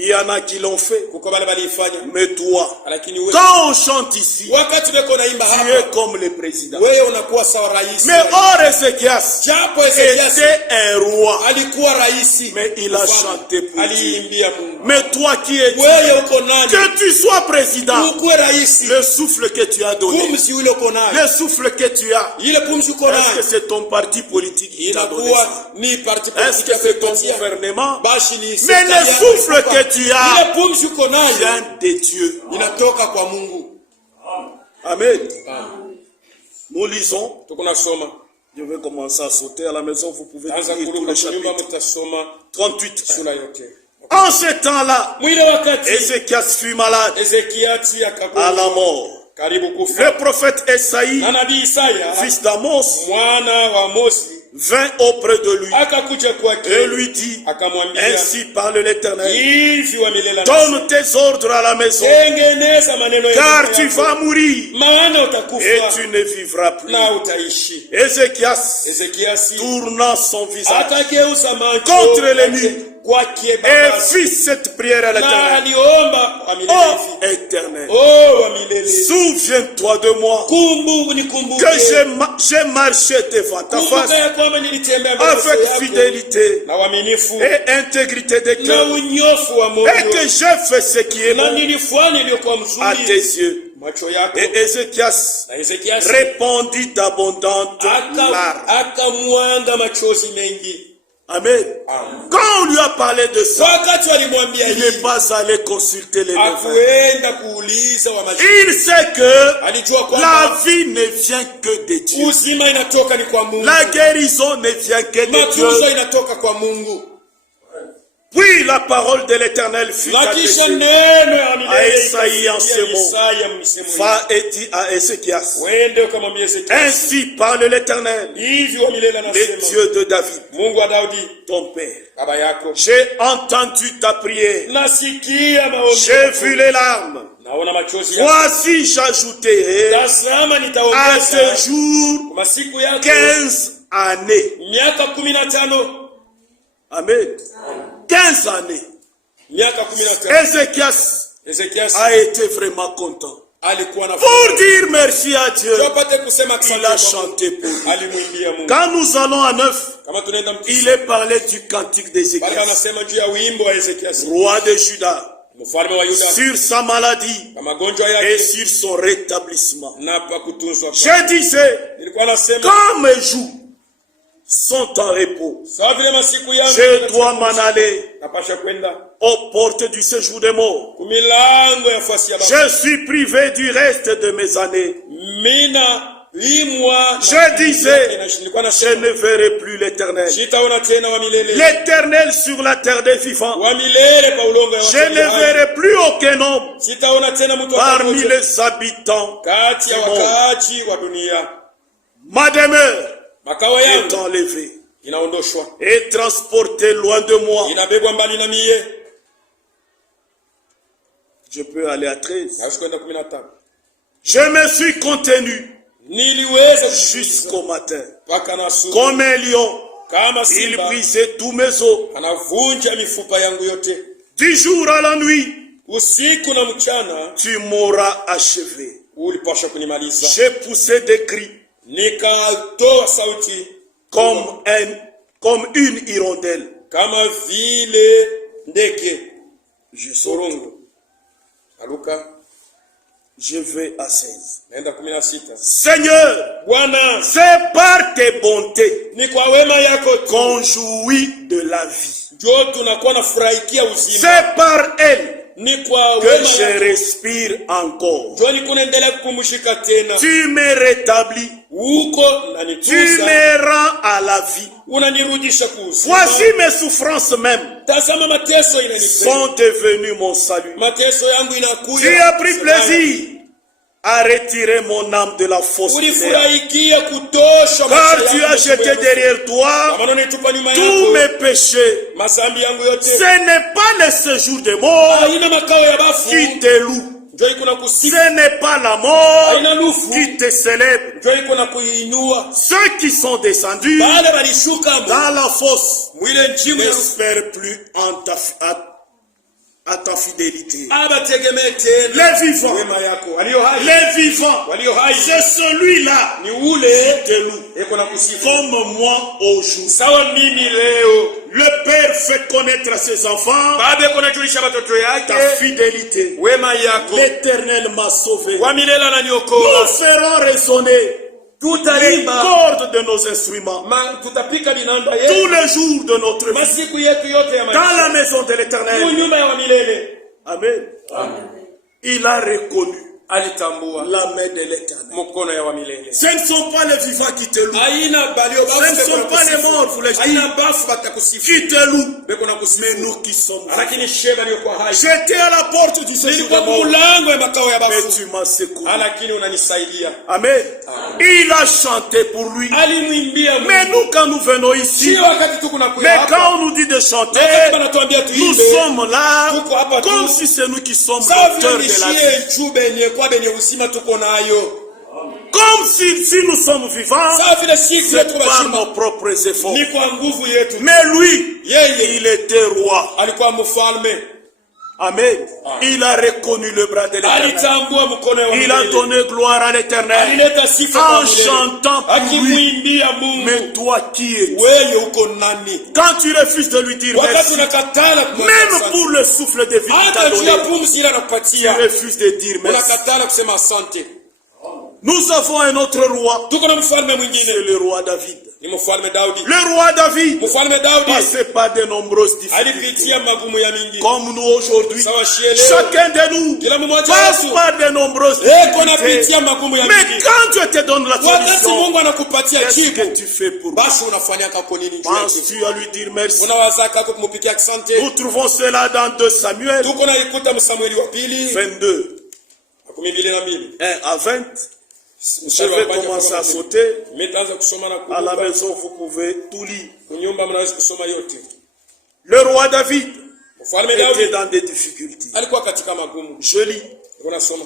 Il y en a qui l'ont fait. Kuko bale balifanya, Mais toi, lakini wewe quand on chante ici, wakati weko naimba tu hapa, es comme le président. wewe unakuwa sawa rais. Mais or Ézéchias Japo Ezekiasi était un roi, alikuwa rais, mais il a chanté pour Dieu. aliimbia Mungu. Mais toi qui es Dieu, Wewe uko nani? que tu sois président, Ukuwe rais, le souffle que tu as donné, pumzi ule uko nayo, le souffle que tu as, ile pumzi uko est-ce que nayo c'est ton parti politique qui t'a donné ça? inakuwa ni parti Est-ce que c'est ton gouvernement? Bashi ni Mais serikali le yako souffle inakuwa. que tu as Ile pumzi uko nayo vient de Dieu. inatoka kwa Mungu. Amen. Nous lisons. Tuko nasoma, Je vais commencer à sauter à la maison. Vous pouvez anza lire tout kuruka le kunyumba, chapitre. mtasoma 38. sura yote. En ce temps-là, Mwile wakati Ézéchias fut malade Ezekiasi à akakufa la mort. karibu kufa, Le prophète Esaïe, na nabii Isaya fils d'Amos, mwana wa Amosi vint auprès de lui akakuja kwake et lui dit, akamwambia, ainsi parle l'Éternel, hivi wa milele donne tes ordres à la maison, tengeneza maneno car yako, tu vas mourir maana et utakufa tu ne vivras plus. na utaishi. Ézéchias, Ezekiasi tournant son visage atageuza macho contre l'ennemi kwake et baba, fit cette prière à na l'Éternel. aliomba wa milele Oh hivi, Éternel, oh wa milele, souviens-toi de moi, kumbuka nikumbuke, que j'ai marché devant ta kumbuka face ya kwamba nilitembea mbele avec yako fidélité na uaminifu et intégrité de na cœur, unyofu wa et moyo, que j'ai fait ce qui est na bon nilifanya iliyokuwa à tes mzuri yeux. macho yako. Et Ézéchias Na Ezekiasi répondit d'abondantes larmes. akamwanga machozi mengi. Amen. Quand on lui a parlé de ça, Wakati walimwambia il n'est pas allé consulter les médecins. akuenda kuuliza wa maji, Il sait que alijua la kwamba vie ne vient que de Dieu. uzima inatoka ni kwa Mungu, La guérison ne vient que de matunzo Dieu. inatoka kwa Mungu. Puis la parole de l'Éternel fut Na kisha adressée neno ya milele à Esaïe en ce ikafikia mot. Isaya msemo huu. Va et dit à Ézéchias, Wende ukamwambia Ezekiasi, ainsi parle l'Éternel, hivi wa milele le anasema, Dieu de David, Mungu wa Daudi ton père. baba yako, J'ai entendu ta prière, nasikia maombi j'ai yako, vu les larmes. naona machozi yako. Voici, j'ajouterai Tazama à nitaongeza ce jour kwa masiku yako 15 années. miaka 15, Amen. 15 années. miaka 15. Ézéchias Ezekiasi a été vraiment content. alikuwa na Pour dire merci à Dieu, tupate kusema il a asante kwa Mungu. chanté pour lui. Alimwimbia Mungu. Quand nous allons à 9, Kama tunaenda il est parlé du cantique bali d'Ézéchias, anasema juu ya wimbo wa Ezekiasi, roi de Juda, mfalme wa Yuda, sur sa maladie kwa magonjwa et yake sur son rétablissement. na pa kutunzwa kwake. Je disais, Nilikuwa nasema quand mes jours sont en repos, sawa vile masiku yangu je dois m'en aller napasha kwenda aux portes du séjour des morts. kumilango ya fasi ya baba. Je suis privé du reste de mes années. Mina limwa Je disais, nilikuwa je nasema ne verrai plus l'Éternel. sitaona tena wa milele, L'Éternel sur la terre des vivants. wa milele pa ulongo ya Je watu ne hai. verrai plus aucun homme Sitaona tena mtu parmi mmoja les habitants. kati ya wakaaji wa dunia. Ma demeure makao est yangu enlevé inaondoshwa, et transporté loin de moi. inabebwa mbali na mie. Je peux aller à 13. Hawezi kwenda 15. Je me suis contenu Niliweza jusqu'au matin. mpaka na asubuhi. Comme un lion, Kama il simba brisait tous mes os. anavunja mifupa yangu yote. Du jour à la nuit, Usiku na mchana tu m'auras achevé. ulipasha kunimaliza. J'ai poussé des cris Nikatoa sauti comme une hirondelle. kama vile ndege. Je saute. Sorungu. Aluka Je vais à 16. naenda 16. Seigneur, Bwana, c'est par tes bontés ni kwa wema yako tu qu'on jouit de la vie. ndio tunakuwa na furahikia uzima. C'est par elle Ni kwa que wema je yako respire encore. ndio nikunaendelea kupumzika tena. Tu me rétablis. Uko Tu unanituza, me rends à la vie. unanirudisha kuuzima. Voici mes souffrances même Tazama mateso inanipenda. sont devenues mon salut. Mateso yangu inakuja. Tu as pris plaisir à retirer mon âme de la fosse terre. Ulifurahikia kutosha Car maisha tu yangu as jeté derrière toi Kama nitupa nyuma tous yako mes péchés. mazambi yangu yote. Ce n'est pas le séjour des morts Haina makao ya bafu qui te loue. ndio iko na kusifu. Ce n'est pas la mort Haina lufu qui te célèbre. ndio iko na kuinua. Ceux qui sont descendus Baada walishuka dans la fosse mwile njimu ya n'espèrent plus à ta fidélité. abategemee tena Les vivants, wema yako. Walio hai, les vivants, walio hai c'est celui-là ni ule qui te loue. iko na kusifu. Comme moi aujourd'hui. Sawa mimi leo Le Père fait connaître à ses enfants baba iko najulisha watoto yake ta fidélité. wema yako. L'Éternel m'a sauvé. Wa milele Nous ananiokoa. ferons résonner les Tutaimba cordes de nos instruments tutapika binanda tous yetu les jours de notre vie masiku yetu yote ya dans la maisha maison de l'Éternel. nyumba ya milele. Amen. Il a reconnu Alitambua la main de l'Éternel. mkono ya wa milele. Ce ne sont pas les vivants qui te louent. Haina balio bafu. Ce ne sont pas les morts, vous les Haina dites, bafu batakusifu. qui te louent. Beko na Mais kusifu. nous qui sommes vivants. Lakini sheba aliyokuwa hai. J'étais à la porte du séjour Nilikuwa des morts, mulango ya makao ya mais bafu. tu m'as secouru. Lakini unanisaidia. Amen. Il a chanté pour lui. Alimwimbia Mais Mungu. nous, quand nous venons ici, Sio wakati tu kuna kuya mais hapa. quand on nous dit de chanter, Wakati banatuambia nous tuimbe. sommes là Tuko hapa tu. comme si c'est nous qui sommes Sawa l'auteur vile de la vie. nishie chube yenye kwa benye uzima tuko nayo. Comme si nous sommes vivants, Sawa vile siku c'est yetu par bashima. nos propres efforts. Ni kwa nguvu yetu. Mais lui, Yeye il était roi. alikuwa mfalme. Amen. Il a reconnu le bras de l'Éternel. Alitambua mkono wa Il a milele. donné gloire à l'Éternel Alileta sifa kwa en milele. chantant pour lui. Akimwimbia Mungu. Mais toi qui es, Wewe uko nani? quand tu refuses de lui dire Wakati merci, unakatala kumwambia même asante. pour le souffle de vie qu'il t'a Hata juu ya donné, pumzi ile tu anakupatia. refuses de dire merci. Unakatala kusema asante. Nous avons un autre roi, Tuko na mfalme c'est mwingine. le roi David. Ni mfalme Daudi. Le roi David Mfalme Daudi passait par de nombreuses difficultés. alipitia magumu ya mingi. Comme nous aujourd'hui, Sawa shiele. chacun de nous Kila mmoja passe wetu par de nombreuses eko difficultés. napitia magumu ya Mais mingi. quand Dieu te donne la Wakati solution, Mungu anakupatia qu'est-ce jibu, que tu fais pour lui? basi unafanya kako nini juu yake? Penses-tu à lui dire merci? Unawaza kako kumupikia asante? Nous trouvons cela dans 2 Samuel Tuko na ikuta Samueli wa pili 22, 12. 1 à 20. Je vais commencer à sauter. Metaanza kusoma na À la kuomba. maison, vous pouvez tout lire. Kunyumba mnaweza kusoma yote. Le roi David Mfalme était Daudi dans des difficultés. alikuwa katika magumu. Je lis. Unasoma.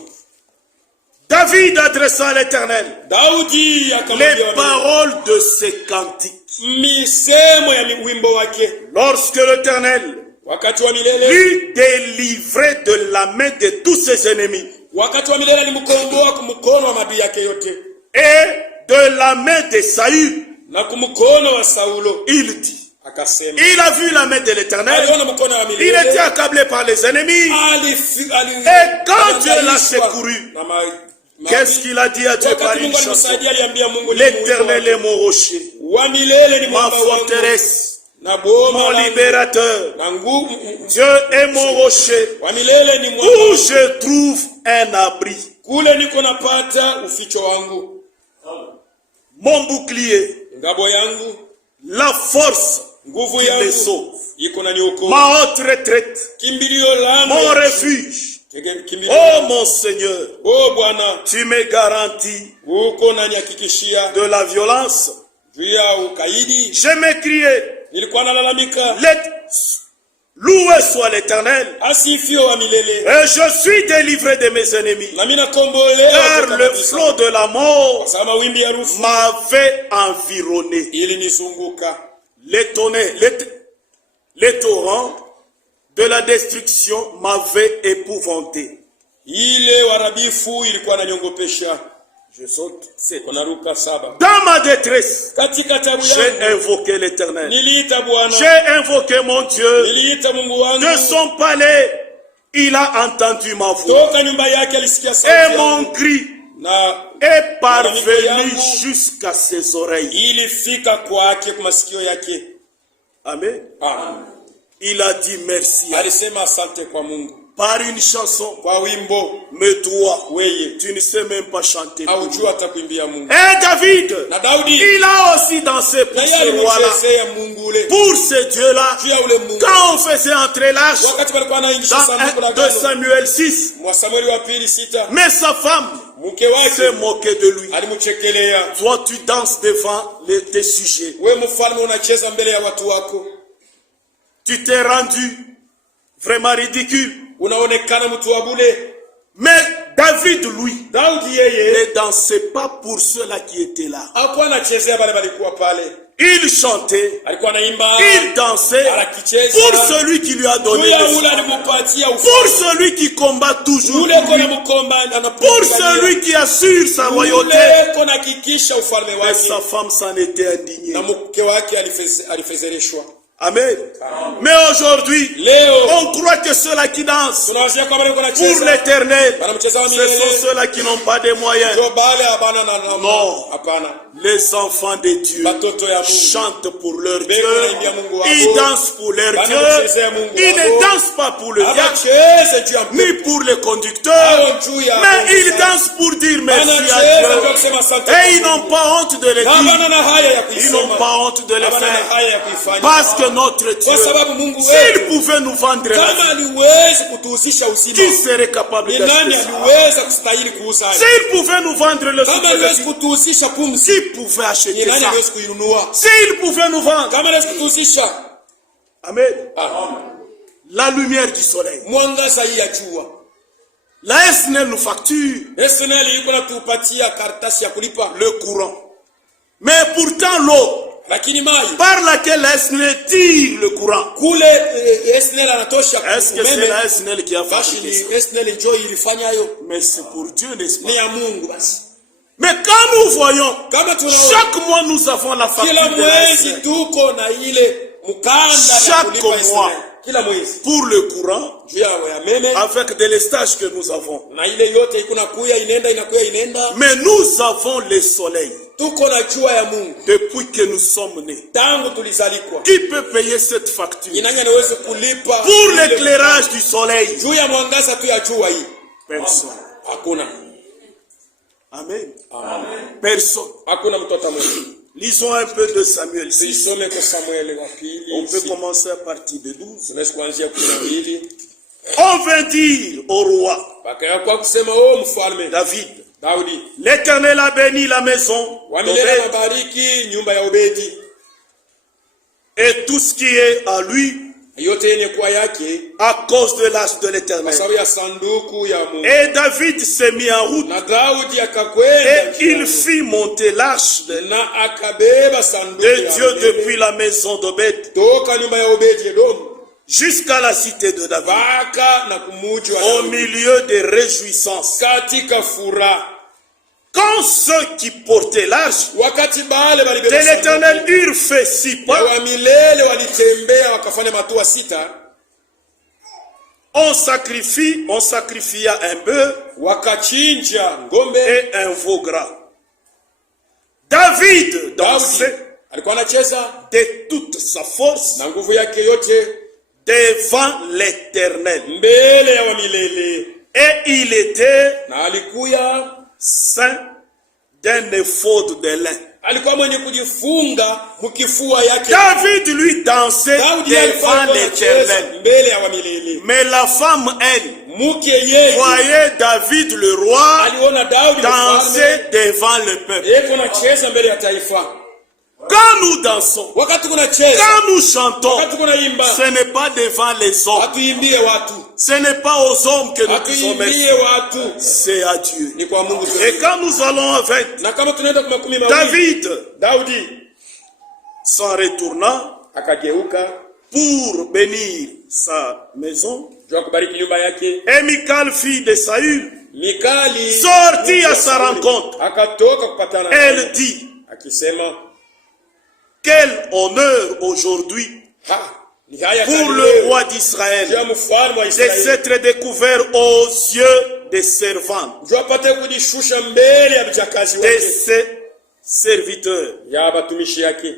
David adressa à l'Éternel Daudi les akamwambia Mungu paroles de ses cantiques. misemo ya wimbo wake. Lorsque l'Éternel Wakati wa milele, lui délivrait de la main de tous ses ennemis wakati wa milele alimkomboa kumkono wa maadui yake yote et de la main de Saül, na kumkono wa Saulo. il dit, Akasema il a vu la main de l'Éternel, aliona mkono wa il milele. était accablé par les ennemis. Et quand Dieu l'a secouru, qu'est-ce qu'il a dit à Dieu par une chanson? L'Éternel est mon rocher, ma forteresse, mon libérateur. Dieu est mon rocher, où je trouve un abri. Kule niko napata uficho wangu, Mon bouclier, ngabo yangu, la force nguvu qui me yangu sauve. iko naniokoa, Ma haute retraite, kimbilio langu, mon refuge. kimbilio. Oh mon Seigneur, Oh Bwana, tu me garantis uko nanihakikishia de la violence Je m'écriais, loué soit l'Éternel, et je suis délivré de mes ennemis, car le flot de la mort m'avait environné. Les torrents de la destruction m'avaient épouvanté. Je saute. Dans ma détresse, j'ai invoqué l'Éternel. J'ai invoqué mon Dieu. De son palais, il a entendu ma voix. Et mon cri est parvenu jusqu'à ses oreilles. Amen. Il a dit merci. Par une chanson, mais toi, tu ne sais même pas chanter. Et David, il a aussi dansé pour ce roi-là, pour ce Dieu-là. Quand on faisait entrer l'arche dans 2 Samuel 6, mais sa femme s'est moquée de lui. Toi, tu danses devant tes sujets. Tu t'es rendu vraiment ridicule. Mais David, lui, ne dansait pas pour ceux-là qui étaient là. Il chantait, il dansait pour celui qui lui a donné pour celui qui combat toujours, pour celui qui assure sa royauté. Et sa femme s'en était indignée. Amen. Mais aujourd'hui, on croit que ceux-là qui dansent pour l'éternel, ce sont ceux-là qui n'ont pas de moyens. Non. Les enfants de Dieu chantent pour leur Dieu. Ils dansent pour leur Dieu. Ils ne dansent pas pour le diable, ni pour le conducteur. Mais ils dansent pour dire merci à Dieu. Et ils n'ont pas honte de le dire. Ils n'ont pas honte de le faire. Parce que notre Dieu, s'il pouvait nous vendre la vie, qui serait capable d'acheter ça? S'il pouvait nous vendre le souffle de vie, qui pouvait acheter ça? S'il pouvait nous vendre. Amen. La lumière du soleil. La SNL nous facture le courant. Mais pourtant l'eau par laquelle la SNL tire le courant, est-ce que c'est la SNL qui a fabriqué ça? Mais c'est pour Dieu, n'est-ce pas? Mais quand nous voyons, chaque mois nous avons la facture de la SNL. Chaque mois, pour le courant, avec des stages que nous avons. Mais nous avons le soleil. Depuis que nous sommes nés. Qui peut payer cette facture? Pour l'éclairage du soleil. Personne. Amen. Personne. Lisons un peu de Samuel 6. On peut commencer à partir de 12. On vint dire au roi David, l'Éternel a béni la maison et tout ce qui est à lui à cause de l'arche de l'Éternel. Et David s'est mis en route et il fit monter l'arche de Dieu depuis la maison d'Obed jusqu'à la cité de David, au milieu des réjouissances. Quand ceux qui portaient l'arche de l'Éternel eurent fait 6 pas, on sacrifia un bœuf et un veau gras. David dansait de toute sa force devant l'Éternel. Et il était saint d'un éphod de lin. David lui dansait devant l'Éternel. Mais la femme, elle, voyait David le roi danser devant le peuple. Quand nous dansons, wakati kunacheza, quand nous chantons, wakati kunaimba, ce n'est pas devant les hommes. hatuimbie watu. Ce n'est pas aux hommes que nous disons merci. Hatuimbie watu. C'est à Dieu. Ni kwa Mungu. Et quand nous allons avec Na kama tunaenda kwa 12, David s'en retournant akageuka pour bénir sa maison, jua kubariki nyumba yake. et Michal, fille de Saül, Mikali sortit à sa rencontre. akatoka kupatana. Elle dit, Akisema, quel honneur aujourd'hui ni haya pour le roi d'Israël ya mfalme wa de Israeli. s'être découvert aux yeux des servantes, Jua apate kujishusha mbele ya vijakazi de wake, ses serviteurs, ya batumishi yake.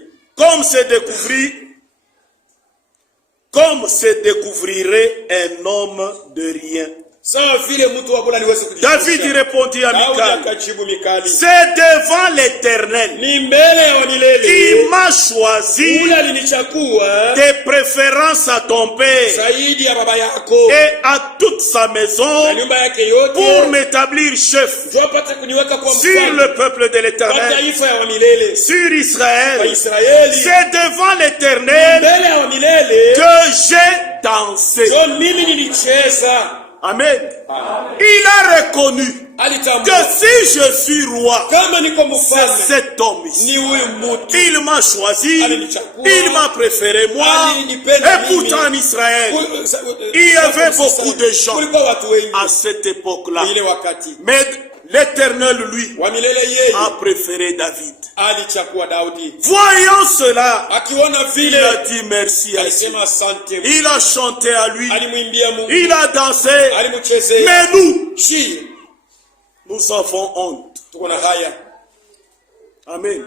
comme se découvrirait un homme de rien. Sawa vile mtu wa Bwana aliweza kujishusha. David répondit à Daudi Michal, akajibu Mikali, c'est devant l'Éternel ni mbele ya qui Wanilele m'a choisi ule alinichagua de préférence à ton père zaidi ya baba yako et à toute sa maison na nyumba yake yote, pour m'établir chef jua apate kuniweka kwa sur mfalme le peuple de wa l'Éternel, taifa ya Wanilele, sur wa Israël. Israeli. C'est devant l'Éternel Mbele ya Wanilele que j'ai dansé. ndio mimi nilicheza. Amen. Il a reconnu que Alitambua si je suis roi, kama niko c'est mfalme cet homme ici. ni huyu mtu. Il m'a choisi, Alinichagua, il m'a préféré moi, alinipenda et pourtant en mimi. Israël, il y avait beaucoup de gens kulikuwa watu wengi à cette époque-là. ile wakati. Mais l'Éternel, lui, Wa milele yeye a préféré David. alichagua Daudi. Voyant cela, Akiona il a vile dit merci à Dieu. alisema asante. Il a chanté à lui, Alimwimbia Mungu, il a dansé. alimchezea. Mais nous, Shi nous avons honte. tuko na haya, Amen.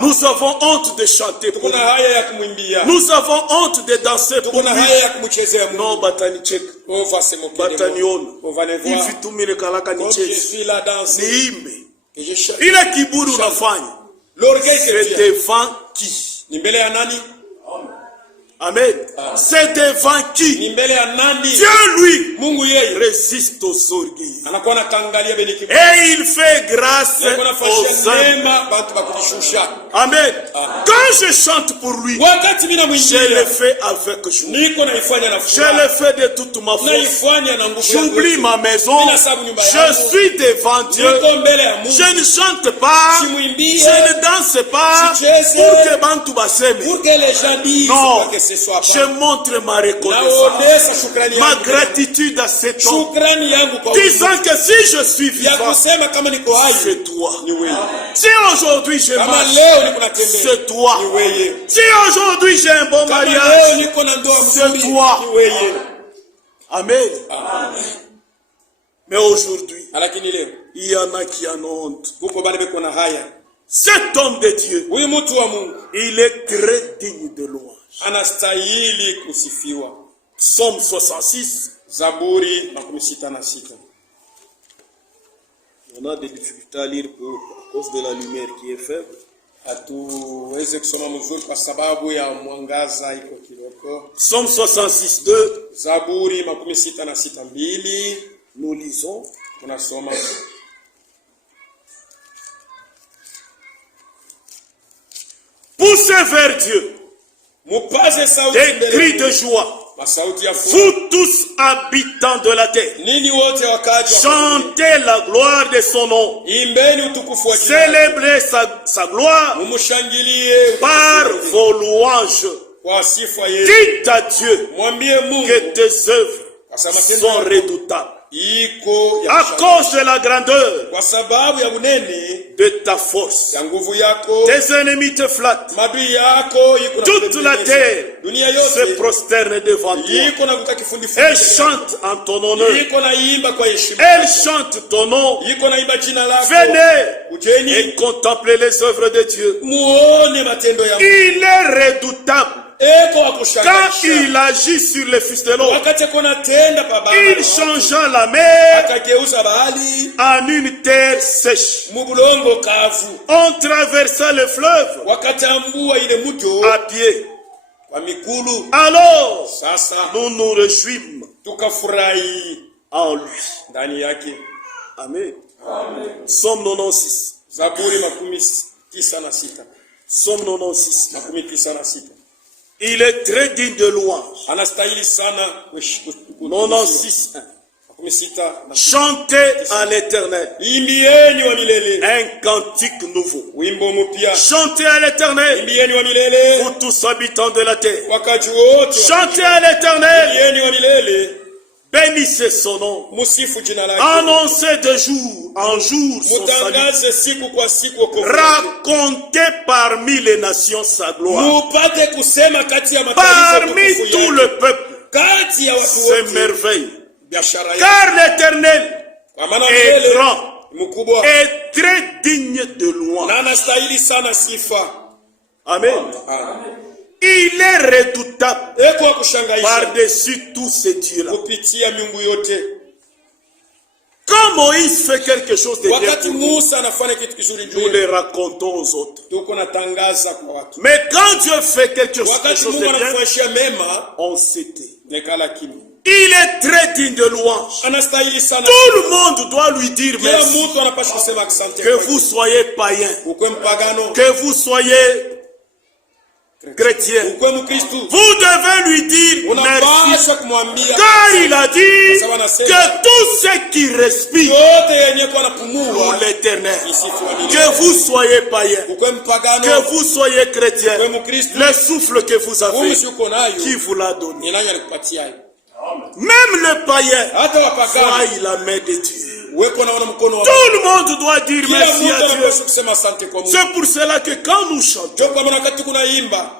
Nous avons honte de chanter pour tuko na lui. haya ya kumwimbia, Nous avons honte de danser tuko pour na lui. haya ya kumchezea Mungu. Non, batanicheka. On va se moquer de moi. Bataniona. On va les voir. Hivi tu mimi kalaka Comme je nicheze. suis là danser, Niimbe. que je chante. Ile kiburi unafanya. L'orgueil que C'est tu as. devant qui? Ni mbele ya nani? Amen. C'est devant qui? Ni mbele ya nani? Dieu, lui, Mungu yeye résiste aux orgueils. anakuwa anatangalia benye kiburi. Et il fait grâce Anakuwa aux anafanyia hommes. neema bantu bakujishusha. Amen. Quand je chante pour lui, Wakati mimi je namwimbia, le fais avec joie. niko naifanya na Je furaha. le fais de toute ma force. Naifanya na nguvu yangu. J'oublie ma maison. Je suis devant Dieu. Niko mbele ya Mungu. Je ne chante pas. Simwimbie. Je ne danse pas Sicheze. pour que Bantu baseme. Pour que les gens disent Non. que ce soit Je pas. montre ma reconnaissance, Naonesha shukrani ma yangu. gratitude à cet homme, Shukrani yangu kwa disant que si je suis ya vivant, kusema kama niko hai c'est toi. ni wewe. Si aujourd'hui je Kama marche, leo niko natembea c'est toi. ni wewe. Si aujourd'hui j'ai un bon Kama leo mariage, niko na ndoa c'est mzuri toi. ni wewe. Amen. Mais aujourd'hui, Lakini leo il y en a qui en ont honte. kuko bale beko na haya. Cet homme de Dieu, Huyu mtu wa Mungu il est très digne de louange. anastahili kusifiwa. Psaume 66. Zaburi 66. On a des difficultés à lire à cause de la lumière qui est faible. Hatuweze kusoma mzuri kwa sababu ya mwangaza iko kidogo. Psaume 66, 2. Zaburi 66:2 Nous lisons. tunasoma. Poussez vers Dieu Mupaze sauti des mbele cris ya de Mungu. joie. Masauti ya furaha. Vous tous habitants de la terre, Nini wote wakaji wa chantez la gloire de son nom. imbeni utukufu wa jina. Célébrez sa gloire Mumushangilie par vos louanges. kwa sifa yeye. Dites à Dieu Mwambie Mungu que tes œuvres kwa matendo sont yako redoutables. iko ya À kushangaza. cause de la grandeur Kwa sababu ya unene de ta force, ya nguvu yako, tes ennemis te flattent. madui yako iko na Toute la kupendeza. terre Dunia se yote prosterne devant toi. iko na kuta kifundi Elle fundi. chante en ton honneur. Iko na imba kwa heshima. Elle chante ton nom. Iko na imba jina lako. Venez Ujeni et contemplez les œuvres de Dieu. muone matendo ya Mungu. Il est redoutable. Eko wa Quand kushangaza. il agit sur les fils de l'eau, Wakati kuna tenda baba. il changea la mer akageuza bahari en une terre sèche. mubulongo kavu. On traversa le fleuve Wakatambua ile mto à pied. kwa mikulu. Alors, Sasa nous nous réjouîmes tukafurahi en lui. ndani yake. Amen. Psaume 96. Zaburi 96. Somme 96. makumi tisa na sita. Il est très digne de louange. Anastahili sana 96. makumi sita na sita. Chantez à l'Éternel Imbieni wa milele un cantique nouveau. wimbo mpya. Chantez à l'Éternel, Imbieni wa milele vous tous habitants de la terre. wakaji wote. Chantez à l'Éternel, Imbieni wa milele, bénissez son nom. musifu jina lake. Annoncez de jour en jour son salut. Mutangaze siku kwa siku wokovu wake. Racontez parmi les nations sa gloire. Mupate kusema kati ya mataifa Parmi utukufu tout yake. le peuple, Kati ya watu ses wote merveilles. biashara yake. Car l'Éternel Kwa maana est milele grand mkubwa et très digne de louange. na anastahili sana sifa. Amen. Amen. Il est redoutable Eko wa kushangaisha par-dessus tous ces dieux-là. kupitia miungu yote. Quand Moïse fait quelque chose de bien Wakati pour nous, Musa anafanya kitu kizuri nous juu, le racontons aux autres. tuko natangaza kwa watu. Mais quand Dieu fait quelque Wakati chose de Mungu bien, anafanyia mema, on s'était. nekala kimya. Il est très digne de louange. Anastahili sana. Tout le monde doit lui dire Kila merci. mtu anapaswa kusema asante. Que vous soyez païen, ukwe mpagano, que vous soyez chrétien, ukwe Mkristu, vous devez lui dire merci. unapaswa kumwambia Car il a dit que tous ceux qui respirent yote yenye kwa pour napumua l'Éternel, isifu wa milele. que vous soyez païen, Ukwe mpagano, que vous soyez chrétien, ukwe Mkristu, le souffle que vous avez, pumzi uko nayo, qui vous l'a donné. ni nani alikupatia? Même le païen, Hata wapagano voit la main de Dieu. weko naona mkono wa Tout le monde doit dire kila merci mtu à Dieu. anapaswa kusema asante kwa Mungu. C'est pour cela que quand nous chantons, Ndio kwa maana wakati kunaimba,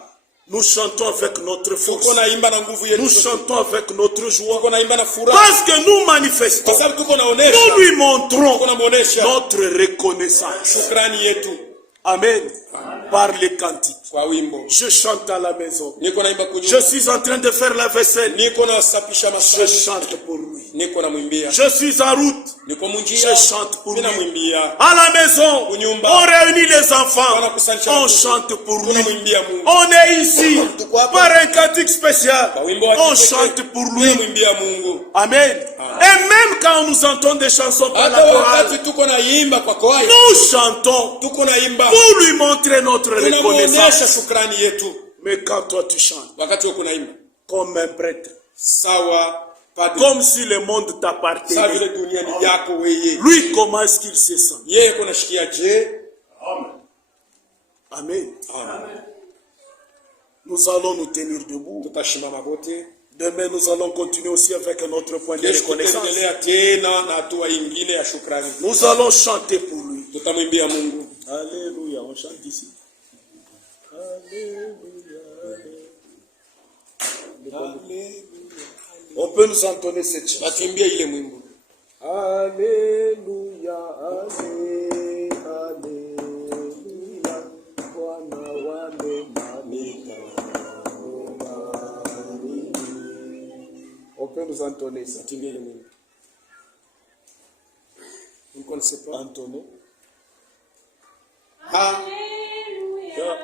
nous chantons avec notre force. tuko naimba na nguvu yetu, Nous chantons avec notre joie. tuko naimba na furaha, Parce que nous kwa manifestons, sababu tuko naonesha, nous lui montrons tuko namuonesha notre reconnaissance. shukrani yetu Amen. Par les cantiques. kwa wimbo. Je chante à la maison. Niko naimba Je kunyumba, suis en train de faire la vaisselle. niko nasapisha Je masani, chante pour lui. niko namwimbia, Je suis en route. niko Je munjia, chante pour lui. namwimbia. À la maison, on réunit les enfants. On chante pour lui. Tunamwimbia Mungu. On est ici par un cantique spécial. Kwa wimbo wa On kipekee, chante pour lui. tunamwimbia Mungu. Amen. Et même quand nous entendons des chansons par la Hata chorale, wakati tuko naimba kwa kwaya, nous chantons tuko naimba pour lui montrer notre tunamuonesha reconnaissance. shukrani yetu. Mais quand toi tu chantes Wakati uko naimba comme un prêtre, sawa padri, comme si le monde sawa t'appartenait, vile dunia ni yako wewe, lui comment est-ce qu'il se sent? yeye kuna shikia je? Amen. Amen. Nous allons nous tenir debout. Tutashimama wote. Demain, nous allons continuer aussi avec notre point de Kesho reconnaissance. tutaendelea tena na hatua ingine ya shukrani. Nous allons chanter pour lui. Tutamwimbia Mungu. Alléluia, on chante ici. Alléluia. On peut nous entonner cette chanson. Batuimbie ile mwimbo. Alléluia, alléluia. Bwana wa mema. On peut nous entonner ça. Batuimbie ile mwimbo. Vous ne connaissez pas? Entonner. Alléluia.